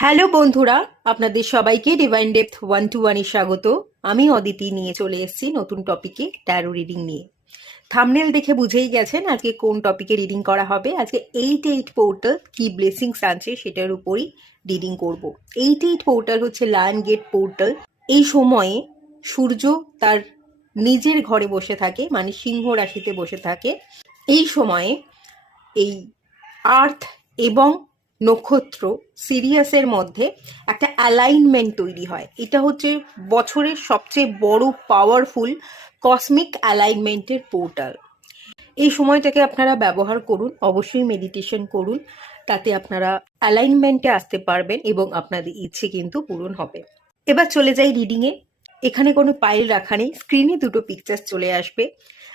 Hello বন্ধুরা, আপনাদের সবাইকে ডিভাইন ডেপথ 1-to-1 স্বাগত। আমি অদিতি নিয়ে চলে এসেছি নতুন টপিকে ট্যারো রিডিং নিয়ে। থাম্বনেল দেখে বুঝেই গেছেন আজকে কোন টপিকে রিডিং করা হবে। আজকে 8-8 পোর্টাল কি ব্লেসিংস আনছে সেটার উপরই রিডিং করব। 8-8 পোর্টাল হচ্ছে লায়ন গেট পোর্টাল। এই সময়ে সূর্য তার নিজের ঘরে বসে থাকে, মানে সিংহ রাশিতে বসে থাকে। এই সময়ে এই আর্থ এবং নক্ষত্র সিরিয়াসের মধ্যে একটা অ্যালাইনমেন্ট তৈরি হয়। এটা হচ্ছে বছরের সবচেয়ে বড় পাওয়ারফুল কসমিক অ্যালাইনমেন্টের পোর্টাল। এই সময়টাকে আপনারা ব্যবহার করুন, অবশ্যই মেডিটেশন করুন, তাতে আপনারা অ্যালাইনমেন্টে আসতে পারবেন এবং আপনাদের ইচ্ছে কিন্তু পূরণ হবে। এবার চলে যাই রিডিংয়ে। এখানে কোনো পাইল রাখা নেই, স্ক্রিনে দুটো পিকচার চলে আসবে।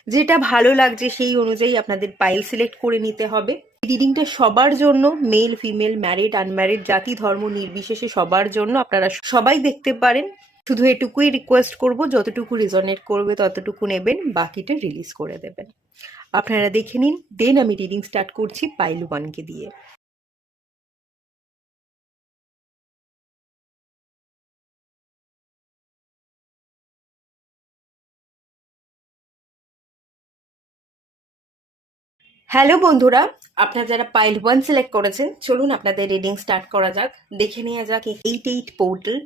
যেটা ভালো লাগছে সেই অনুযায়ী আপনাদের পাইল সিলেক্ট করে নিতে হবে। রিডিংটা সবার জন্য, মেল ফিমেল, ম্যারিড আনম্যারিড, জাতি ধর্ম নির্বিশেষে সবার জন্য, আপনারা সবাই দেখতে পারেন। শুধু এটুকুই রিকোয়েস্ট করব, যতটুকু রিজনেট করবে ততটুকু নেবেন, বাকিটা রিলিজ করে দেবেন। আপনারা দেখে নিন, দেন আমি রিডিং স্টার্ট করছি পাইল 1কে দিয়ে। হ্যালো বন্ধুরা, আপনারা যারা পাইল 1 সিলেক্ট করেছেন, চলুন আপনাদের রিডিং স্টার্ট করা যাক। দেখে নেওয়া যাক 8-8 পোর্টাল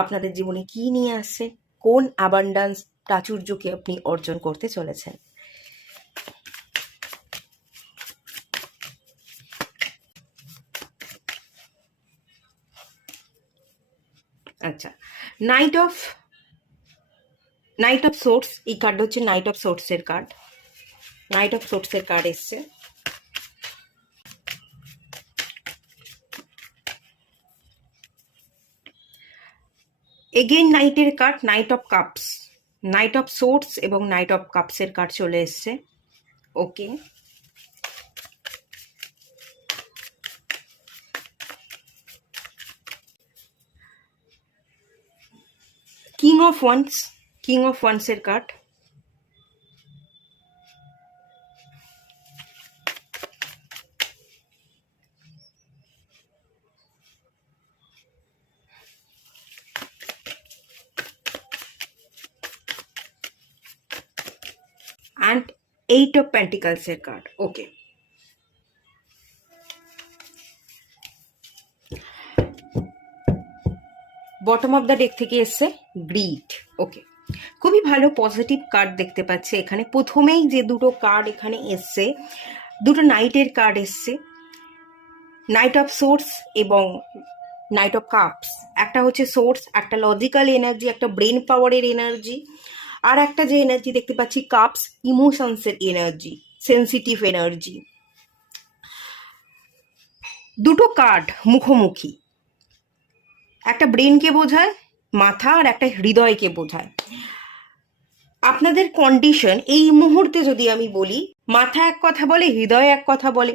আপনাদের জীবনে কি নিয়ে আসছে, কোন অ্যাবান্ডান্স প্রাচুর্যকে আপনি অর্জন করতে চলেছেন। আচ্ছা, নাইট অফ সোর্স, এই কার্ড হচ্ছে নাইট অফ সোর্সের কার্ড। নাইট অফ সোর্সের কার্ড এসছে। এগেইন নাইটের card, knight of cups. Knight of swords এবং নাইট অফ কাপসের কার্ড চলে এসছে। Okay, king of wands, king of ওয়ান্সের কার্ড। অ্যান্ড 8 অফ পেন্টিকলসের card. Okay, bottom of the deck থেকে এসছে গ্রিড। ওকে, খুবই ভালো পজিটিভ কার্ড দেখতে পাচ্ছে এখানে। প্রথমেই যে দুটো কার্ড এখানে এসছে, দুটো নাইটের কার্ড এসছে, নাইট অফ সোর্স এবং নাইট অফ কাপস। একটা হচ্ছে সোর্স, একটা লজিক্যাল এনার্জি, একটা ব্রেন পাওয়ারের এনার্জি। আর একটা যে এনার্জি দেখতে পাচ্ছি কাপস, ইমোশনসের এনার্জি, সেন্সিটিভ এনার্জি। দুটো কার্ড মুখোমুখি, একটা ব্রেনকে বোঝায় মাথা, আর একটা হৃদয়কে বোঝায়। আপনাদের কন্ডিশন এই মুহূর্তে যদি আমি বলি, মাথা এক কথা বলে, হৃদয় এক কথা বলে।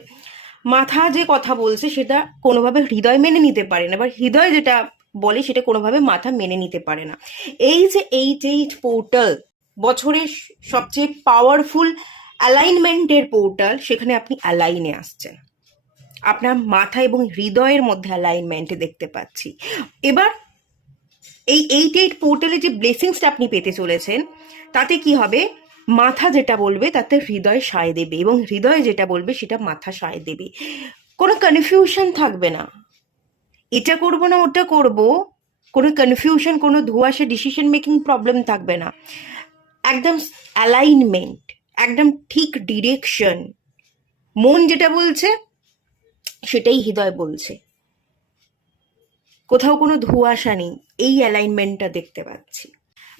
মাথা যে কথা বলছে সেটা কোনোভাবে হৃদয় মেনে নিতে পারে না, বা হৃদয় যেটা বলে সেটা কোনোভাবে মাথা মেনে নিতে পারে না। এই যে 8-8 পোর্টাল, বছরের সবচেয়ে পাওয়ারফুল অ্যালাইনমেন্টের পোর্টাল, সেখানে আপনি অ্যালাইনে আসছেন। আপনার মাথা এবং হৃদয়ের মধ্যে অ্যালাইনমেন্টে দেখতে পাচ্ছি। এবার এই 8-8 পোর্টালে যে ব্লেসিংসটা আপনি পেতে চলেছেন, তাতে কি হবে, মাথা যেটা বলবে তাতে হৃদয় সায় দেবে, এবং হৃদয় যেটা বলবে সেটা মাথা সায় দেবে। কোনো কনফিউশন থাকবে না, এটা করব না ওটা করব, কোনো কনফিউশন, কোনো ধোঁয়াশা ডিসিশন মেকিং প্রবলেম থাকবে না। একদম অ্যালাইনমেন্ট, একদম ঠিক ডিরেকশন। মন যেটা বলছে সেটাই হৃদয় বলছে, কোথাও কোনো ধোঁয়াশা নেই। এই অ্যালাইনমেন্টটা দেখতে পাচ্ছি।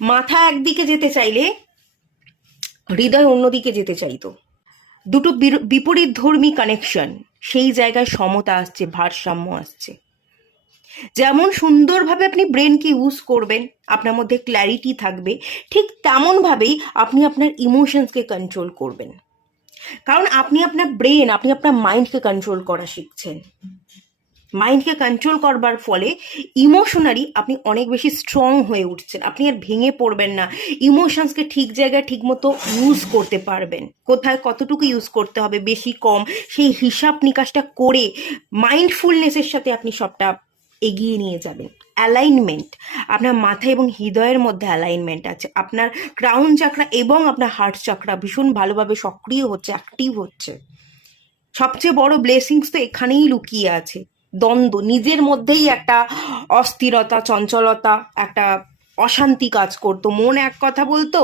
মাথা একদিকে যেতে চাইলে হৃদয় অন্যদিকে যেতে চাইতো। দুটো বিপরীত ধর্মী কানেকশন, সেই জায়গায় সমতা আসছে, ভারসাম্য আসছে। যেমন সুন্দরভাবে আপনি ব্রেনকে ইউজ করবেন, আপনার মধ্যে ক্ল্যারিটি থাকবে, ঠিক তেমনভাবেই আপনি আপনার ইমোশনসকে কন্ট্রোল করবেন। কারণ আপনি আপনার ব্রেন, আপনি আপনার মাইন্ডকে কন্ট্রোল করা শিখছেন। মাইন্ডকে কন্ট্রোল করবার ফলে ইমোশনালি আপনি অনেক বেশি স্ট্রং হয়ে উঠছেন। আপনি আর ভেঙে পড়বেন না, ইমোশনসকে ঠিক জায়গায় ঠিক মতো ইউজ করতে পারবেন। কোথায় কতটুকু ইউজ করতে হবে, বেশি কম, সেই হিসাব নিকাশটা করে মাইন্ডফুলনেসের সাথে আপনি সবটা এগিয়ে নিয়ে যাবেন। অ্যালাইনমেন্ট, আপনার মাথা এবং হৃদয়ের মধ্যে অ্যালাইনমেন্ট আছে। আপনার ক্রাউন চাকরা এবং আপনার হার্ট চাকরা ভীষণ ভালোভাবে সক্রিয় হচ্ছে, অ্যাক্টিভ হচ্ছে। সবচেয়ে বড় ব্লেসিংস তো এখানেই লুকিয়ে আছে। দ্বন্দ্ব, নিজের মধ্যেই একটা অস্থিরতা, চঞ্চলতা, একটা অশান্তি কাজ করতো। মন এক কথা বলতো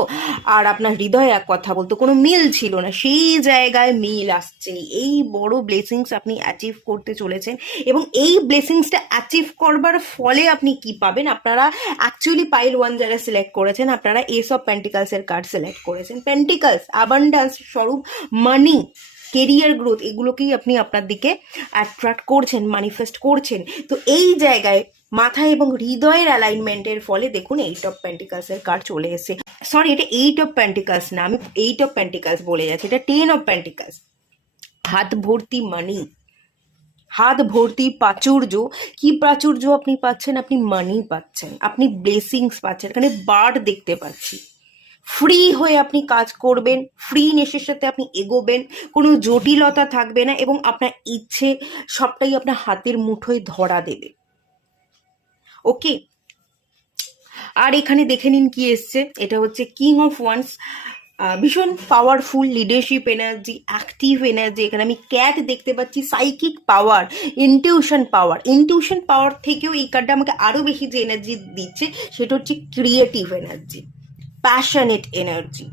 আর আপনার হৃদয় এক কথা বলতো, কোনো মিল ছিল না। সেই জায়গায় মিল আসছে। এই বড় ব্লেসিংস আপনি অ্যাচিভ করতে চলেছেন এবং এই ব্লেসিংসটা অ্যাচিভ করবার ফলে আপনি কি পাবেন? আপনারা অ্যাকচুয়ালি পাইল 1 যারা সিলেক্ট করেছেন, আপনারা এস অফ পেন্টিকালসের কার্ড সিলেক্ট করেছেন। পেন্টিকালস অ্যাবান্ডান্স স্বরূপ, মানি, কেরিয়ার গ্রোথ, এগুলোকেই আপনি আপনার দিকে অ্যাট্রাক্ট করছেন, ম্যানিফেস্ট করছেন। তো এই জায়গায় মাথা এবং হৃদয়ের অ্যালাইনমেন্টের ফলে দেখুন 8 অফ পেন্টিকালসের কার্ড চলে এসেছে। সরি, এটা 8 অফ পেন্টিকালস না, আমি 8 অফ পেন্টিকালস বলে যাচ্ছি, এটা 10 অফ পেন্টিকালস। হাত ভর্তি মানি, হাত ভর্তি প্রাচুর্য। কি প্রাচুর্য আপনি পাচ্ছেন? আপনি মানি পাচ্ছেন, আপনি ব্লেসিংস পাচ্ছেন। এখানে বার্ড দেখতে পাচ্ছি। ফ্রি হয়ে আপনি কাজ করবেন, ফ্রিনেসের সাথে আপনি এগোবেন, কোনো জটিলতা থাকবে না এবং আপনার ইচ্ছে সবটাই আপনার হাতের মুঠোয় ধরা দেবে। ওকে, আর এখানে দেখে নিন কি এসছে। এটা হচ্ছে কিং অফ ওয়ান্স, ভীষণ powerful leadership energy, active energy. এখানে আমি ক্যাট দেখতে পাচ্ছি, সাইকিক পাওয়ার, ইনটিউশন পাওয়ার। ইনটিউশন পাওয়ার থেকেও এই কার্ডটা আমাকে আরও বেশি যে এনার্জি দিচ্ছে সেটা হচ্ছে ক্রিয়েটিভ এনার্জি, প্যাশনেট এনার্জি।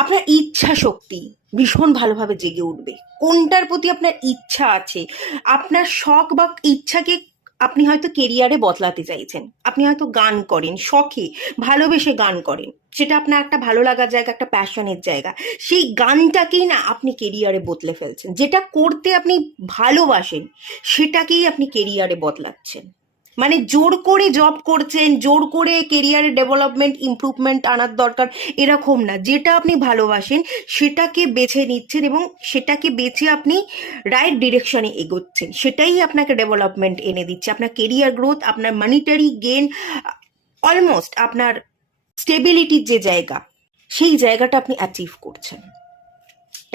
আপনার ইচ্ছা শক্তি ভীষণ ভালোভাবে জেগে উঠবে। কোনটার প্রতি আপনার ইচ্ছা আছে, আপনার শখ বা ইচ্ছাকে আপনি হয়তো কেরিয়ারে বদলাতে চাইছেন। আপনি হয়তো গান করেন, শখে ভালোবেসে গান করেন, সেটা আপনার একটা ভালো লাগার জায়গা, একটা প্যাশনের জায়গা। সেই গানটাকেই না আপনি কেরিয়ারে বদলে ফেলছেন। যেটা করতে আপনি ভালোবাসেন সেটাকেই আপনি কেরিয়ারে বদলাচ্ছেন। মানে জোর করে জব করছেন, জোর করে কেরিয়ারে ডেভেলপমেন্ট, ইমপ্রুভমেন্ট আনার দরকার, এরকম না। যেটা আপনি ভালোবাসেন সেটাকে বেছে নিচ্ছেন এবং সেটাকে বেছে আপনি রাইট ডিরেকশনে এগোচ্ছেন। সেটাই আপনাকে ডেভেলপমেন্ট এনে দিচ্ছে, আপনার কেরিয়ার গ্রোথ, আপনার মানিটারি গেইন, অলমোস্ট আপনার স্টেবিলিটির যে জায়গা, সেই জায়গাটা আপনি অ্যাচিভ করছেন।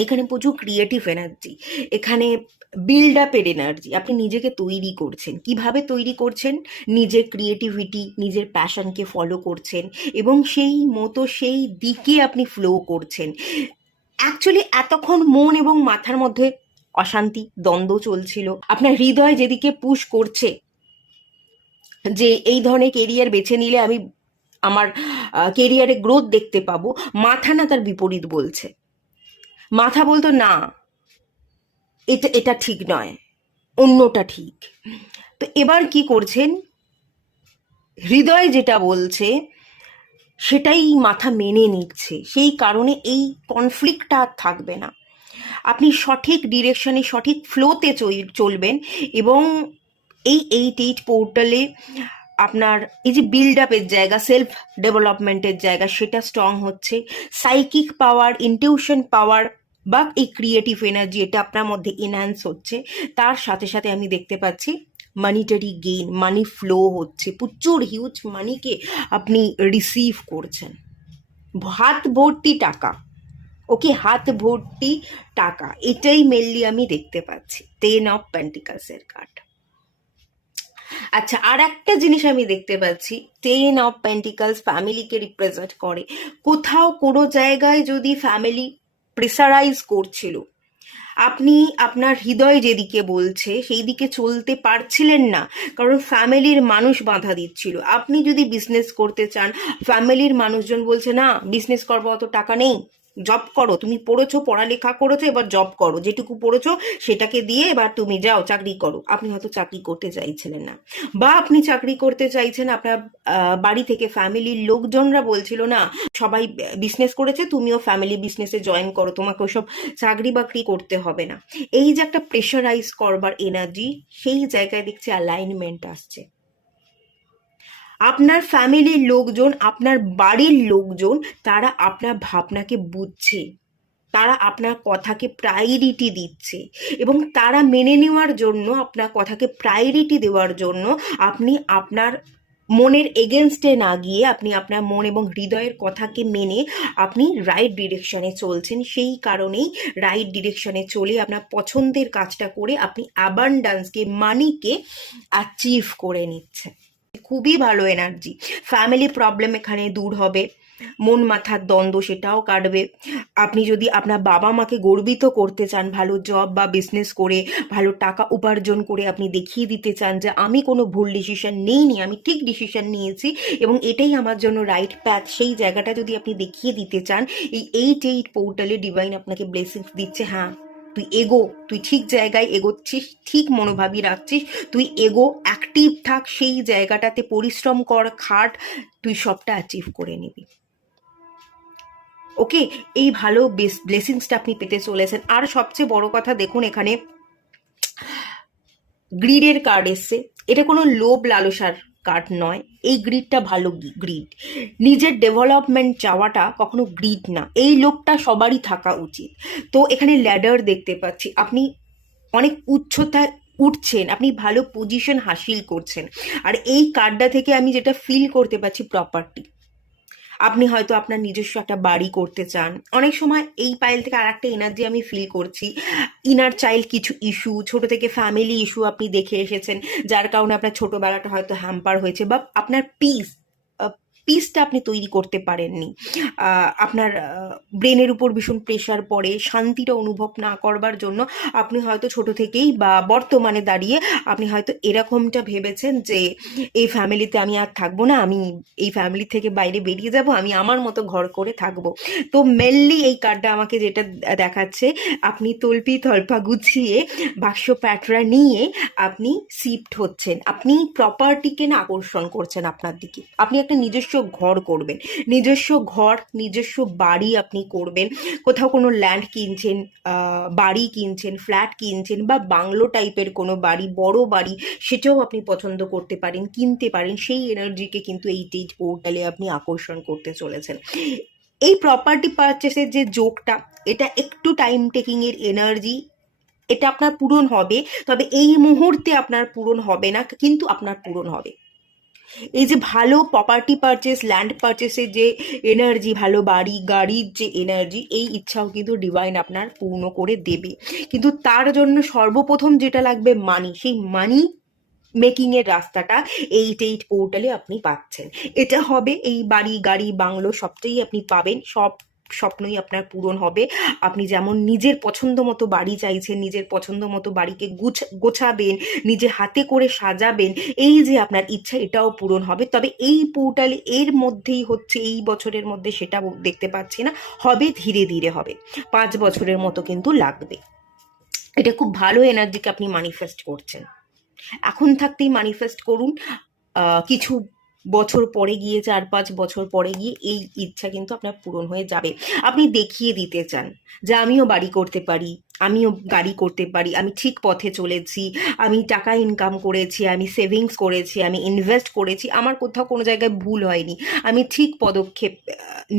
এখানে প্রচুর ক্রিয়েটিভ এনার্জি, এখানে বিল্ড আপের এনার্জি। আপনি নিজেকে তৈরি করছেন। কিভাবে তৈরি করছেন? নিজের ক্রিয়েটিভিটি, নিজের প্যাশনকে ফলো করছেন এবং সেই মতো সেই দিকে আপনি ফ্লো করছেন। অ্যাকচুয়ালি এতক্ষণ মন এবং মাথার মধ্যে অশান্তি, দ্বন্দ্ব চলছিল। আপনার হৃদয় যেদিকে পুশ করছে যে এই ধরনের কেরিয়ার বেছে নিলে আমি আমার কেরিয়ারে গ্রোথ দেখতে পাবো, মাথা না তার বিপরীত বলছে। মাথা বলতো না, এটা এটা ঠিক নয়, অন্যটা ঠিক। তো এবার কি করছেন? হৃদয় যেটা বলছে সেটাই মাথা মেনে নিচ্ছে। সেই কারণে এই কনফ্লিক্টটা আর থাকবে না। আপনি সঠিক ডিরেকশনে, সঠিক ফ্লোতে চলবেন এবং এই 8 পোর্টালে আপনার এই যে বিল্ড আপের জায়গা, সেলফ ডেভেলপমেন্টের জায়গা, সেটা স্ট্রং হচ্ছে। সাইকিক পাওয়ার, ইনটিউশন পাওয়ার বা এই ক্রিয়েটিভ এনার্জি, এটা আপনার মধ্যে এনহ্যান্স হচ্ছে। তার সাথে সাথে আমি দেখতে পাচ্ছি মানিটারি গেইন, মানি ফ্লো হচ্ছে, প্রচুর হিউজ মানিকে আপনি রিসিভ করছেন। হাত ভর্তি টাকা। ওকে, হাত ভর্তি টাকা, এটাই মেনলি আমি দেখতে পাচ্ছি 10 অফ পেন্টিকালসের কার্ড। আচ্ছা, আর একটা জিনিস আমি দেখতে পাচ্ছি, 10 অফ পেন্টিকালস ফ্যামিলিকে রিপ্রেজেন্ট করে। কোথাও কোনো জায়গায় যদি ফ্যামিলি প্রেসারাইজ করছিল, আপনি আপনার হৃদয় যেদিকে বলছে সেই দিকে চলতে পারছিলেন না, কারণ ফ্যামিলির মানুষ বাধা দিচ্ছিল। আপনি যদি বিজনেস করতে চান, ফ্যামিলির মানুষজন বলছে না বিজনেস করবো, অত টাকা নেই, জব করো, তুমি পড়েছো, পড়ালেখা করেছো, এবার জব করো, যেটুকু পড়েছো সেটাকে দিয়ে এবার তুমি যাও চাকরি করো। আপনি হয়তো চাকরি করতে চাইছিলেন না, বা আপনি চাকরি করতে চাইছেন, আপনার বাড়ি থেকে ফ্যামিলির লোকজনরা বলছিল না সবাই বিজনেস করেছে, তুমিও ফ্যামিলি বিজনেসে জয়েন করো, তোমাকে ওসব চাকরি বাকরি করতে হবে না। এই যে একটা প্রেশারাইজ করবার এনার্জি, সেই জায়গায় দেখছি অ্যালাইনমেন্ট আসছে। আপনার ফ্যামিলির লোকজন, আপনার বাড়ির লোকজন, তারা আপনার ভাবনাকে বুঝছে, তারা আপনার কথাকে প্রায়োরিটি দিচ্ছে এবং তারা মেনে নেওয়ার জন্য, আপনার কথাকে প্রায়োরিটি দেওয়ার জন্য আপনি আপনার মনের এগেনস্টে না গিয়ে আপনি আপনার মন এবং হৃদয়ের কথাকে মেনে আপনি রাইট ডিরেকশনে চলছেন। সেই কারণেই রাইট ডিরেকশনে চলে আপনার পছন্দের কাজটা করে আপনি অ্যাবান্ডান্সকে, মানিকে অ্যাচিভ করে নিচ্ছেন। খুবই ভালো এনার্জি। ফ্যামিলি প্রবলেম এখানে দূর হবে, মন মাথার দ্বন্দ্ব সেটাও কাটবে। আপনি যদি আপনার বাবা মাকে গর্বিত করতে চান, ভালো জব বা বিজনেস করে, ভালো টাকা উপার্জন করে আপনি দেখিয়ে দিতে চান যে আমি কোনো ভুল ডিসিশন নিইনি, আমি ঠিক ডিসিশন নিয়েছি এবং এটাই আমার জন্য রাইট প্যাথ, সেই জায়গাটা যদি আপনি দেখিয়ে দিতে চান, এই 8-8 পোর্টালে ডিভাইন আপনাকে ব্লেসিংস দিচ্ছে। হ্যাঁ, তুই এগো, তুই ঠিক জায়গায় এগোচ্ছিস, ঠিক মনোভাবই রাখছিস, তুই এগো, অ্যাক্টিভ থাক, সেই জায়গাটাতে পরিশ্রম কর, খাট, তুই সবটা অ্যাচিভ করে নিবি। ওকে, এই ভালো ব্লেসিংসটা আপনি পেতে চলেছেন। আর সবচেয়ে বড় কথা দেখুন, এখানে গ্রিডের কার্ড এসছে। এটা কোনো লোভ লালসার কার্ড নয়, এই গ্রিডটা ভালো গ্রিড। নিজের ডেভেলপমেন্ট চাওয়াটা কখনো গ্রিড না, এই লোকটা সবারই থাকা উচিত। তো এখানে ল্যাডার দেখতে পাচ্ছি, আপনি অনেক উচ্চতায় উঠছেন, আপনি ভালো পজিশন হাসিল করছেন। আর এই কার্ডটা থেকে আমি যেটা ফিল করতে পারছি, প্রপার্টি। আপনি হয়তো আপনার নিজস্ব একটা বাড়ি করতে চান। অনেক সময় এই পাইল থেকে আর একটা এনার্জি আমি ফিল করছি, ইনার চাইল্ড কিছু ইস্যু, ছোট থেকে ফ্যামিলি ইস্যু আপনি দেখে এসেছেন, যার কারণে আপনার ছোটবেলাটা হয়তো হ্যাম্পার হয়েছে, বা আপনার পিসটা আপনি তৈরি করতে পারেননি। আপনার ব্রেনের উপর ভীষণ প্রেশার পড়ে, শান্তিটা অনুভব না করবার জন্য আপনি হয়তো ছোট থেকেই বা বর্তমানে দাঁড়িয়ে আপনি হয়তো এরকমটা ভেবেছেন যে এই ফ্যামিলিতে আমি আর থাকবো না, আমি এই ফ্যামিলি থেকে বাইরে বেরিয়ে যাব, আমি আমার মতো ঘর করে থাকবো। তো মেনলি এই কার্ডটা আমাকে যেটা দেখাচ্ছে, আপনি তল্পি তল্পা গুছিয়ে বাক্স প্যাটরা নিয়ে আপনি শিফট হচ্ছেন, আপনি প্রপার্টিকে না আকর্ষণ করছেন আপনার দিকে। আপনি একটা নিজস্ব ঘর করবেন, নিজস্ব ঘর, নিজস্ব বাড়ি আপনি করবেন। কোথাও কোনো ল্যান্ড কিনছেন, বাড়ি কিনছেন, ফ্ল্যাট কিনছেন, বা বাংলো টাইপের কোনো বাড়ি, বড় বাড়ি, সেটাও আপনি পছন্দ করতে পারেন, কিনতে পারেন। সেই এনার্জিকে কিন্তু এই টেজ পোর্টালে আপনি আকর্ষণ করতে চলেছেন। এই প্রপার্টি পারচেসের যে যোগটা, এটা একটু টাইম টেকিং এর এনার্জি, এটা আপনার পূরণ হবে, তবে এই মুহূর্তে আপনার পূরণ হবে না, কিন্তু আপনার পূরণ হবে। এই যে ভালো প্রপার্টি পারচেস, ল্যান্ড পারচেসের যে এনার্জি, ভালো বাড়ি গাড়ির যে এনার্জি, এই ইচ্ছাও কিন্তু ডিভাইন আপনার পূর্ণ করে দেবে। কিন্তু তার জন্য সর্বপ্রথম যেটা লাগবে মানি, সেই মানি মেকিং এর রাস্তাটা 8-8 পোর্টালে আপনি পাচ্ছেন। এটা হবে, এই বাড়ি গাড়ি বাংলো সবটাই আপনি পাবেন, সব স্বপ্নই আপনার পূরণ হবে। আপনি যেমন নিজের পছন্দ মতো বাড়ি চাইছেন, নিজের পছন্দ মতো বাড়িকে গোছাবেন, নিজে হাতে করে সাজাবেন, এই যে আপনার ইচ্ছা, এটাও পূরণ হবে। তবে এই পোর্টালে এর মধ্যেই হচ্ছে, এই বছরের মধ্যে সেটা দেখতে পাচ্ছি না, হবে ধীরে ধীরে হবে, 5 বছরের মতো কিন্তু লাগবে। এটা খুব ভালো এনার্জিকে আপনি ম্যানিফেস্ট করছেন, এখন থাকতেই ম্যানিফেস্ট করুন। কিছু বছর পরে গিয়ে, 4-5 বছর পরে গিয়ে এই ইচ্ছা কিন্তু আপনার পূরণ হয়ে যাবে। আপনি দেখিয়ে দিতে চান যে আমিও বাড়ি করতে পারি, আমিও গাড়ি করতে পারি, আমি ঠিক পথে চলেছি, আমি টাকা ইনকাম করেছি, আমি সেভিংস করেছি, আমি ইনভেস্ট করেছি, আমার কোথাও কোনো জায়গায় ভুল হয়নি, আমি ঠিক পদক্ষেপ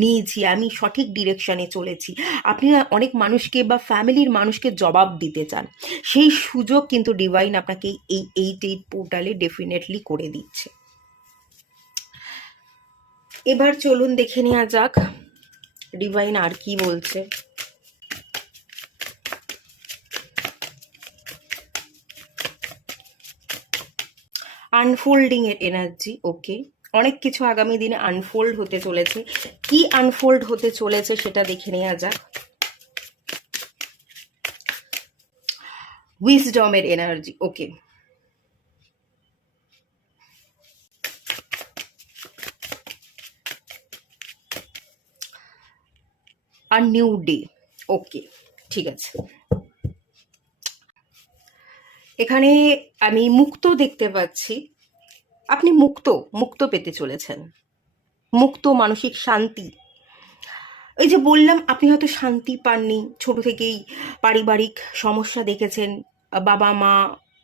নিয়েছি, আমি সঠিক ডিরেকশনে চলেছি। আপনি অনেক মানুষকে বা ফ্যামিলির মানুষকে জবাব দিতে চান, সেই সুযোগ কিন্তু ডিভাইন আপনাকে এই 8-8 পোর্টালে ডেফিনেটলি করে দিচ্ছে। এবার চলুন দেখে নেওয়া যাক ডিভাইন আর কি বলছে। আনফোল্ডিং এর এনার্জি, ওকে, অনেক কিছু আগামী দিনে আনফোল্ড হতে চলেছে। কি আনফোল্ড হতে চলেছে সেটা দেখে নেওয়া যাক। উইজডমের এনার্জি, ওকে, আর নিউ ডে, ওকে, ঠিক আছে। এখানে আমি মুক্ত দেখতে পাচ্ছি, আপনি মুক্ত মুক্ত পেতে চলেছেন, মুক্ত, মানসিক শান্তি। ওই যে বললাম, আপনি হয়তো শান্তি পাননি, ছোট থেকেই পারিবারিক সমস্যা দেখেছেন, বাবা মা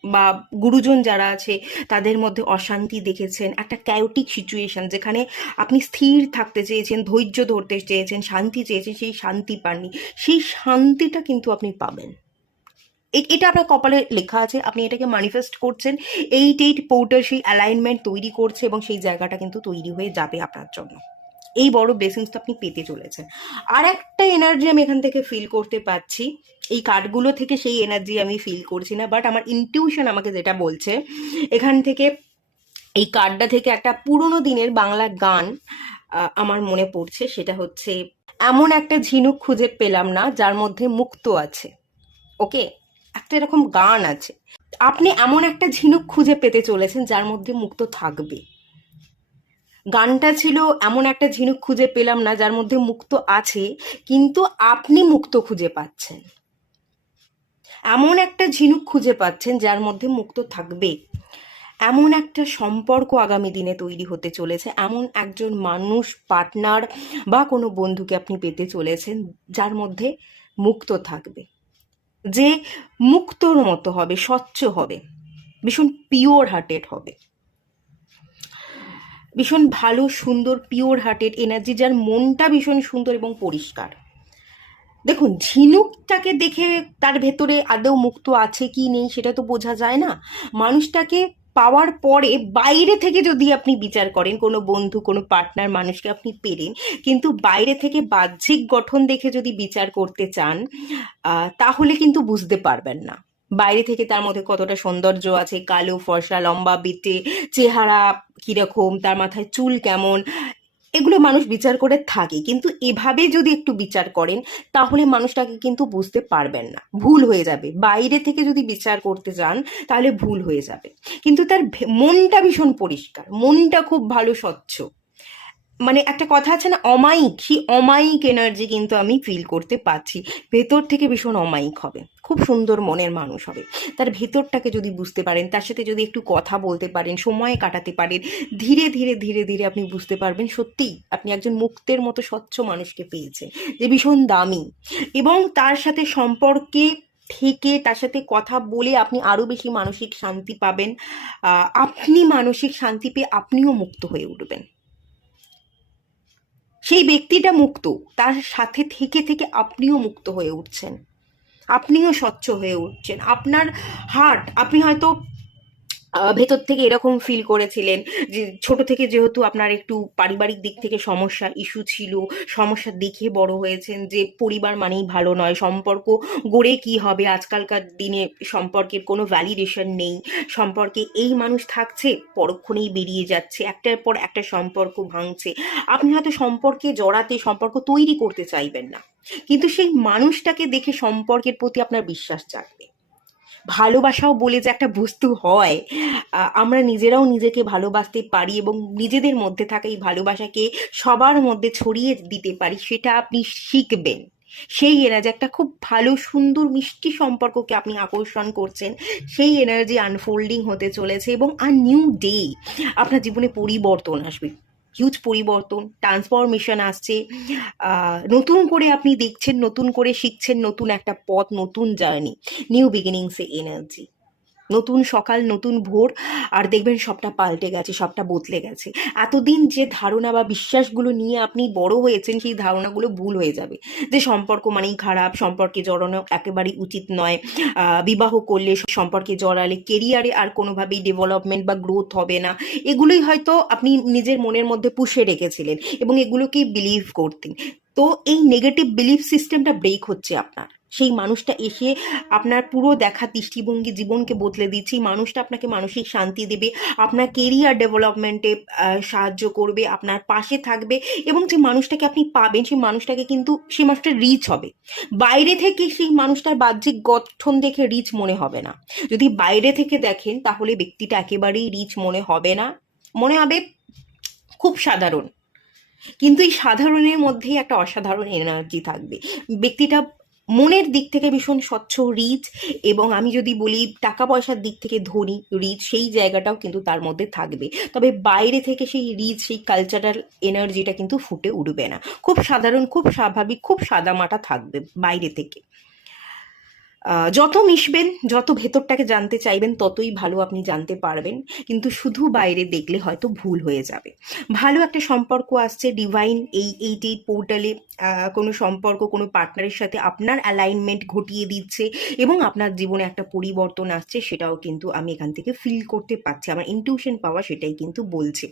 বা গুরুজন যারা আছে তাদের মধ্যে অশান্তি দেখেছেন, একটা ক্যাওটিক সিচুয়েশন যেখানে আপনি স্থির থাকতে চেয়েছেন, ধৈর্য ধরতে চেয়েছেন, শান্তি চেয়েছেন, সেই শান্তি পাননি, সেই শান্তিটা কিন্তু আপনি পাবেন। এটা আপনার কপালে লেখা আছে, আপনি এটাকে ম্যানিফেস্ট করছেন, 8 পোর্টাল সেই অ্যালাইনমেন্ট তৈরি করছে এবং সেই জায়গাটা কিন্তু তৈরি হয়ে যাবে আপনার জন্য। এই বড় ব্লেসিংসটা আপনি পেতে চলেছেন। আর একটা এনার্জি আমি এখান থেকে ফিল করতে পাচ্ছি, এই কার্ডগুলো থেকে সেই এনার্জি আমি ফিল করছি না, বাট আমার ইনটিউশন আমাকে যেটা বলছে এখান থেকে, এই কার্ডটা থেকে একটা পুরোনো দিনের বাংলা গান আমার মনে পড়ছে, সেটা হচ্ছে, এমন একটা ঝিনুক খুঁজে পেলাম না যার মধ্যে মুক্ত আছে। ওকে, একটা এরকম গান আছে, আপনি এমন একটা ঝিনুক খুঁজে পেতে চলেছেন যার মধ্যে মুক্ত থাকবে। গানটা ছিল এমন একটা ঝিনুক খুঁজে পেলাম না যার মধ্যে মুক্ত আছে, কিন্তু আপনি মুক্ত খুঁজে পাচ্ছেন। এমন একটা ঝিনুক খুঁজে পাচ্ছেন যার মধ্যে মুক্ত থাকবে। এমন একটা সম্পর্ক আগামী দিনে তৈরি হতে চলেছে, এমন একজন মানুষ, পার্টনার বা কোনো বন্ধুকে আপনি পেতে চলেছেন যার মধ্যে মুক্ত থাকবে, যে মুক্তর মতো হবে, স্বচ্ছ হবে, ভীষণ পিওর হার্টেড হবে, ভীষণ ভালো সুন্দর পিওর হার্টেড এনার্জি, যার মনটা ভীষণ সুন্দর এবং পরিষ্কার। দেখুন, ঝিনুকটাকে দেখে তার ভেতরে আদৌ মুক্ত আছে কি নেই সেটা তো বোঝা যায় না। মানুষটাকে পাওয়ার পরে বাইরে থেকে যদি আপনি বিচার করেন, কোনো বন্ধু, কোনো পার্টনার মানুষকে আপনি পেলেন, কিন্তু বাইরে থেকে বাহ্যিক গঠন দেখে যদি বিচার করতে চান, তাহলে কিন্তু বুঝতে পারবেন না বাইরে থেকে তার মধ্যে কতটা সৌন্দর্য আছে, কালো, ফর্সা, লম্বা, বেটে, চেহারা কিরকম, তার মাথায় চুল কেমন, এগুলো মানুষ বিচার করে থাকে। কিন্তু এভাবে যদি একটু বিচার করেন তাহলে মানুষটাকে কিন্তু বুঝতে পারবেন না, ভুল হয়ে যাবে। বাইরে থেকে যদি বিচার করতে যান তাহলে ভুল হয়ে যাবে। কিন্তু তার মনটা ভীষণ পরিষ্কার, মনটা খুব ভালো, স্বচ্ছ, মানে একটা কথা আছে না, অমায়িক, সেই অমায়িক এনার্জি কিন্তু আমি ফিল করতে পারছি। ভেতর থেকে ভীষণ অমায়িক হবে, খুব সুন্দর মনের মানুষ হবে। তার ভেতরটাকে যদি বুঝতে পারেন, তার সাথে যদি একটু কথা বলতে পারেন, সময় কাটাতে পারেন, ধীরে ধীরে ধীরে ধীরে আপনি বুঝতে পারবেন সত্যিই আপনি একজন মুক্তের মতো স্বচ্ছ মানুষকে পেয়েছেন, যে ভীষণ দামি। এবং তার সাথে সম্পর্কে থেকে, তার সাথে কথা বলে আপনি আরও বেশি মানসিক শান্তি পাবেন। আপনি মানসিক শান্তি পেয়ে আপনিও মুক্ত হয়ে উঠবেন। সেই ব্যক্তিটা মুক্ত, তার সাথে থেকে থেকে আপনিও মুক্ত হয়ে উঠছেন, আপনিও স্বচ্ছ হয়ে উঠছেন। আপনার হার্ট, আপনি হয়তো ভেতর থেকে এরকম ফিল করেছিলেন যে ছোট থেকে যেহেতু আপনার একটু পারিবারিক দিক থেকে সমস্যা, ইস্যু ছিল, সমস্যা দেখে বড় হয়েছেন, যে পরিবার মানেই ভালো নয়, সম্পর্ক গড়ে কি হবে, আজকালকার দিনে সম্পর্কের কোনো ভ্যালিডেশন নেই, সম্পর্কে এই মানুষ থাকছে পরক্ষণেই বেরিয়ে যাচ্ছে, একটার পর একটা সম্পর্ক ভাঙছে। আপনি হয়তো সম্পর্কে জড়াতে, সম্পর্ক তৈরি করতে চাইবেন না, কিন্তু সেই মানুষটাকে দেখে সম্পর্কের প্রতি আপনার বিশ্বাস জাগবে। ভালোবাসাও বলে যে একটা বস্তু হয়, আমরা নিজেরাও নিজেকে ভালোবাসতে পারি এবং নিজেদের মধ্যে থাকা এই ভালোবাসাকে সবার মধ্যে ছড়িয়ে দিতে পারি, সেটা আপনি শিখবেন। সেই এনার্জি, একটা খুব ভালো সুন্দর মিষ্টি সম্পর্ককে আপনি আকর্ষণ করছেন, সেই এনার্জি আনফোল্ডিং হতে চলেছে এবং আর নিউ ডে, আপনার জীবনে পরিবর্তন আসবে, হিউজ পরিবর্তন, ট্রান্সফরমেশন আসছে। নতুন করে আপনি দেখছেন, নতুন করে শিখছেন, নতুন একটা পথ, নতুন জার্নি, নিউ বিগিনিংসে এনার্জি, নতুন সকাল, নতুন ভোর, আর দেখবেন সবটা পাল্টে গেছে, সবটা বদলে গেছে। এতদিন যে ধারণা বা বিশ্বাসগুলো নিয়ে আপনি বড় হয়েছেন, সেই ধারণাগুলো ভুল হয়ে যাবে, যে সম্পর্ক মানেই খারাপ, সম্পর্কে জড়ানো একেবারেই উচিত নয়, বিবাহ করলে, সম্পর্কে জড়ালে কেরিয়ারে আর কোনোভাবেই ডেভেলপমেন্ট বা গ্রোথ হবে না, এগুলোই হয়তো আপনি নিজের মনের মধ্যে পুষে রেখেছিলেন এবং এগুলোকেই বিলিভ করতেন। তো এই নেগেটিভ বিলিফ সিস্টেমটা ব্রেক হচ্ছে আপনার, সেই মানুষটা এসে আপনার পুরো দেখা দৃষ্টিভঙ্গি, জীবনকে বদলে দিচ্ছে। মানুষটা আপনাকে মানসিক শান্তি দেবে, আপনার কেরিয়ার ডেভেলপমেন্টে সাহায্য করবে, আপনার পাশে থাকবে, এবং যে মানুষটাকে আপনি পাবেন সেই মানুষটাকে কিন্তু সেই মানুষটা রিচ হবে। বাইরে থেকে সেই মানুষটার বাহ্যিক গঠন দেখে রিচ মনে হবে না। যদি বাইরে থেকে দেখেন তাহলে ব্যক্তিটা একেবারেই রিচ মনে হবে না, মনে হবে খুব সাধারণ। কিন্তু এই সাধারণের মধ্যেই একটা অসাধারণ এনার্জি থাকবে। ব্যক্তিটা মনের দিক থেকে ভীষণ স্বচ্ছ, রিচ, এবং আমি যদি বলি টাকা পয়সার দিক থেকে ধনী, রিচ, সেই জায়গাটাও কিন্তু তার মধ্যে থাকবে। তবে বাইরে থেকে সেই রিচ, সেই কালচারাল এনার্জিটা কিন্তু ফুটে উঠবে না, খুব সাধারণ, খুব স্বাভাবিক, খুব সাদামাটা থাকবে বাইরে থেকে। যত মিশবেন, যত ভেতরটাকে জানতে চাইবেন, ততই ভালো আপনি জানতে পারবেন। কিন্তু শুধু বাইরে দেখলে হয়তো ভুল হয়ে যাবে। ভালো একটা সম্পর্ক আসছে ডিভাইন এই 88 পোর্টালে। কোনো সম্পর্ক, কোনো পার্টনারের সাথে আপনার অ্যালাইনমেন্ট ঘটিয়ে দিচ্ছে এবং আপনার জীবনে একটা পরিবর্তন আসছে, সেটাও কিন্তু আমি এখান থেকে ফিল করতে পারছি। আমার ইনটিউশন পাওয়া সেটাই কিন্তু বলছে।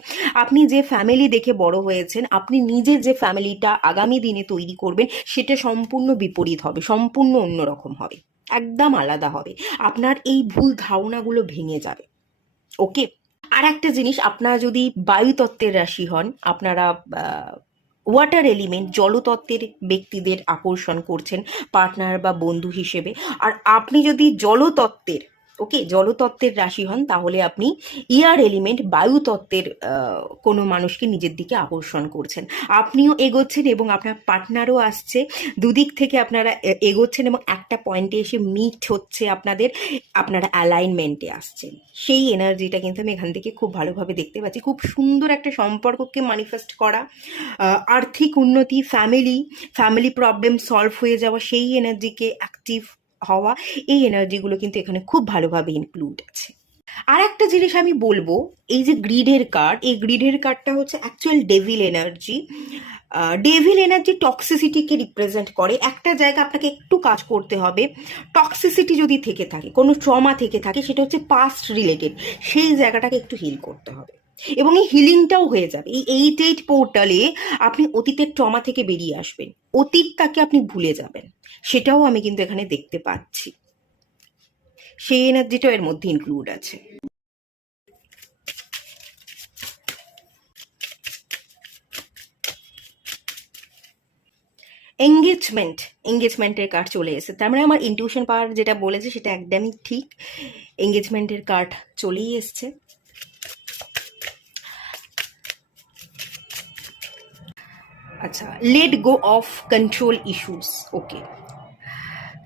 আপনি যে ফ্যামিলি দেখে বড় হয়েছেন, আপনি নিজে যে ফ্যামিলিটা আগামী দিনে তৈরি করবেন, সেটা সম্পূর্ণ বিপরীত হবে, সম্পূর্ণ অন্যরকম হবে, একদম আলাদা হবে। আপনার এই ভুল ধারণাগুলো ভেঙে যাবে। ওকে। আর একটা জিনিস, আপনারা যদি বায়ুতত্ত্বের রাশি হন, আপনারা ওয়াটার এলিমেন্ট, জলতত্ত্বের ব্যক্তিদের আকর্ষণ করছেন পার্টনার বা বন্ধু হিসেবে। আর আপনি যদি জলতত্ত্বের, ওকে, জলতত্ত্বের রাশি হন, তাহলে আপনি এয়ার এলিমেন্ট, বায়ুতত্ত্বের কোনো মানুষকে নিজের দিকে আকর্ষণ করছেন। আপনিও এগোচ্ছেন এবং আপনার পার্টনারও আসছে। দুদিক থেকে আপনারা এগোচ্ছেন এবং একটা পয়েন্টে এসে মিট হচ্ছে আপনাদের, আপনারা অ্যালাইনমেন্টে আসছেন। সেই এনার্জিটা কিন্তু আমি এখান থেকে খুব ভালোভাবে দেখতে পাচ্ছি। খুব সুন্দর একটা সম্পর্ককে ম্যানিফেস্ট করা, আর্থিক উন্নতি, ফ্যামিলি প্রবলেম সলভ হয়ে যাওয়া, সেই এনার্জিকে অ্যাক্টিভ হওয়া, এই এনার্জিগুলো কিন্তু এখানে খুব ভালোভাবে ইনক্লুড আছে। আর একটা জিনিস আমি বলবো, এই যে গ্রিডের কার্ড, এই গ্রিডের কার্ডটা হচ্ছে actual devil energy. Devil energy টক্সিসিটিকে রিপ্রেজেন্ট করে। একটা জায়গা আপনাকে একটু কাজ করতে হবে। টক্সিসিটি যদি থেকে থাকে, কোনো ট্রমা থেকে থাকে, সেটা হচ্ছে পাস্ট রিলেটেড, সেই জায়গাটাকে একটু হিল করতে হবে এবং এই হিলিংটাও হয়ে যাবে। এই 88 পোর্টালে আপনি অতীতের ট্রমা থেকে বেরিয়ে আসবেন, অতীতটাকে আপনি ভুলে যাবেন, সেটাও আমি কিন্তু এখানে দেখতে পাচ্ছি। সেই এনার্জিটাও এর মধ্যে ইনক্লুড আছে। এঙ্গেজমেন্টের কার্ড চলে এসেছে, তার মানে আমার ইনটিউশন পাওয়ার যেটা বলেছে সেটা একদমই ঠিক। এঙ্গেজমেন্টের কার্ড চলেই এসছে। আচ্ছা, let go of control issues. Okay,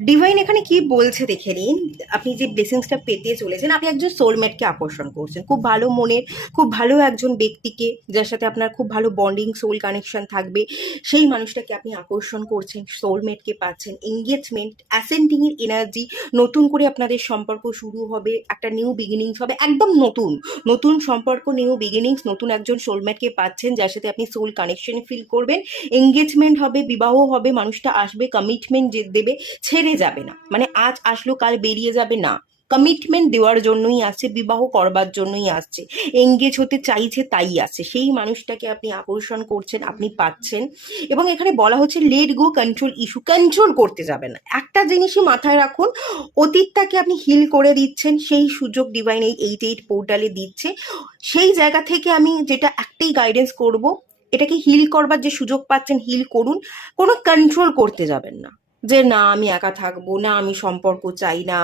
divine এখানে কি বলছে দেখে নিন। আপনি যে ব্লেসিংসটা পেতে চলেছেন, আপনি একজন সোলমেটকে আকর্ষণ করছেন, খুব ভালো মনের, খুব ভালো একজন ব্যক্তিকে, যার সাথে আপনার খুব ভালো বন্ডিং, সোল কানেকশন থাকবে, সেই মানুষটাকে আপনি আকর্ষণ করছেন, সোলমেটকে পাচ্ছেন। এঙ্গেজমেন্ট, অ্যাসেন্ডিংয়ের এনার্জি, নতুন করে আপনাদের সম্পর্ক শুরু হবে, একটা নিউ বিগিনিংস হবে, একদম নতুন নতুন সম্পর্ক, নিউ বিগিনিংস, নতুন একজন সোলমেটকে পাচ্ছেন যার সাথে আপনি সোল কানেকশন ফিল করবেন। এঙ্গেজমেন্ট হবে, বিবাহ হবে, মানুষটা আসবে, কমিটমেন্ট যে দেবে, ছেড়ে যাবে না, মানে আজ আসলো কাল বেরিয়ে যাবে না, কমিটমেন্ট দেওয়ার জন্যই আসছে, বিবাহ করবার জন্যই আসছে, এঙ্গেজ হতে চাইছে তাই আসছে। সেই মানুষটাকে আপনি আকর্ষণ করছেন, আপনি পাচ্ছেন। এবং এখানে বলা হচ্ছে let go control issue, control করতে যাবেন না। একটা জিনিসই মাথায় রাখুন, অতীতটাকে আপনি হিল করে দিচ্ছেন, সেই সুযোগ ডিভাইন এই 88 পোর্টালে দিচ্ছে। সেই জায়গা থেকে আমি যেটা একটাই গাইডেন্স করব, এটাকে হিল করবার যে সুযোগ পাচ্ছেন, হিল করুন, কোনো কন্ট্রোল করতে যাবেন না, যে না আমি একা থাকবো না, আমি সম্পর্ক চাই না।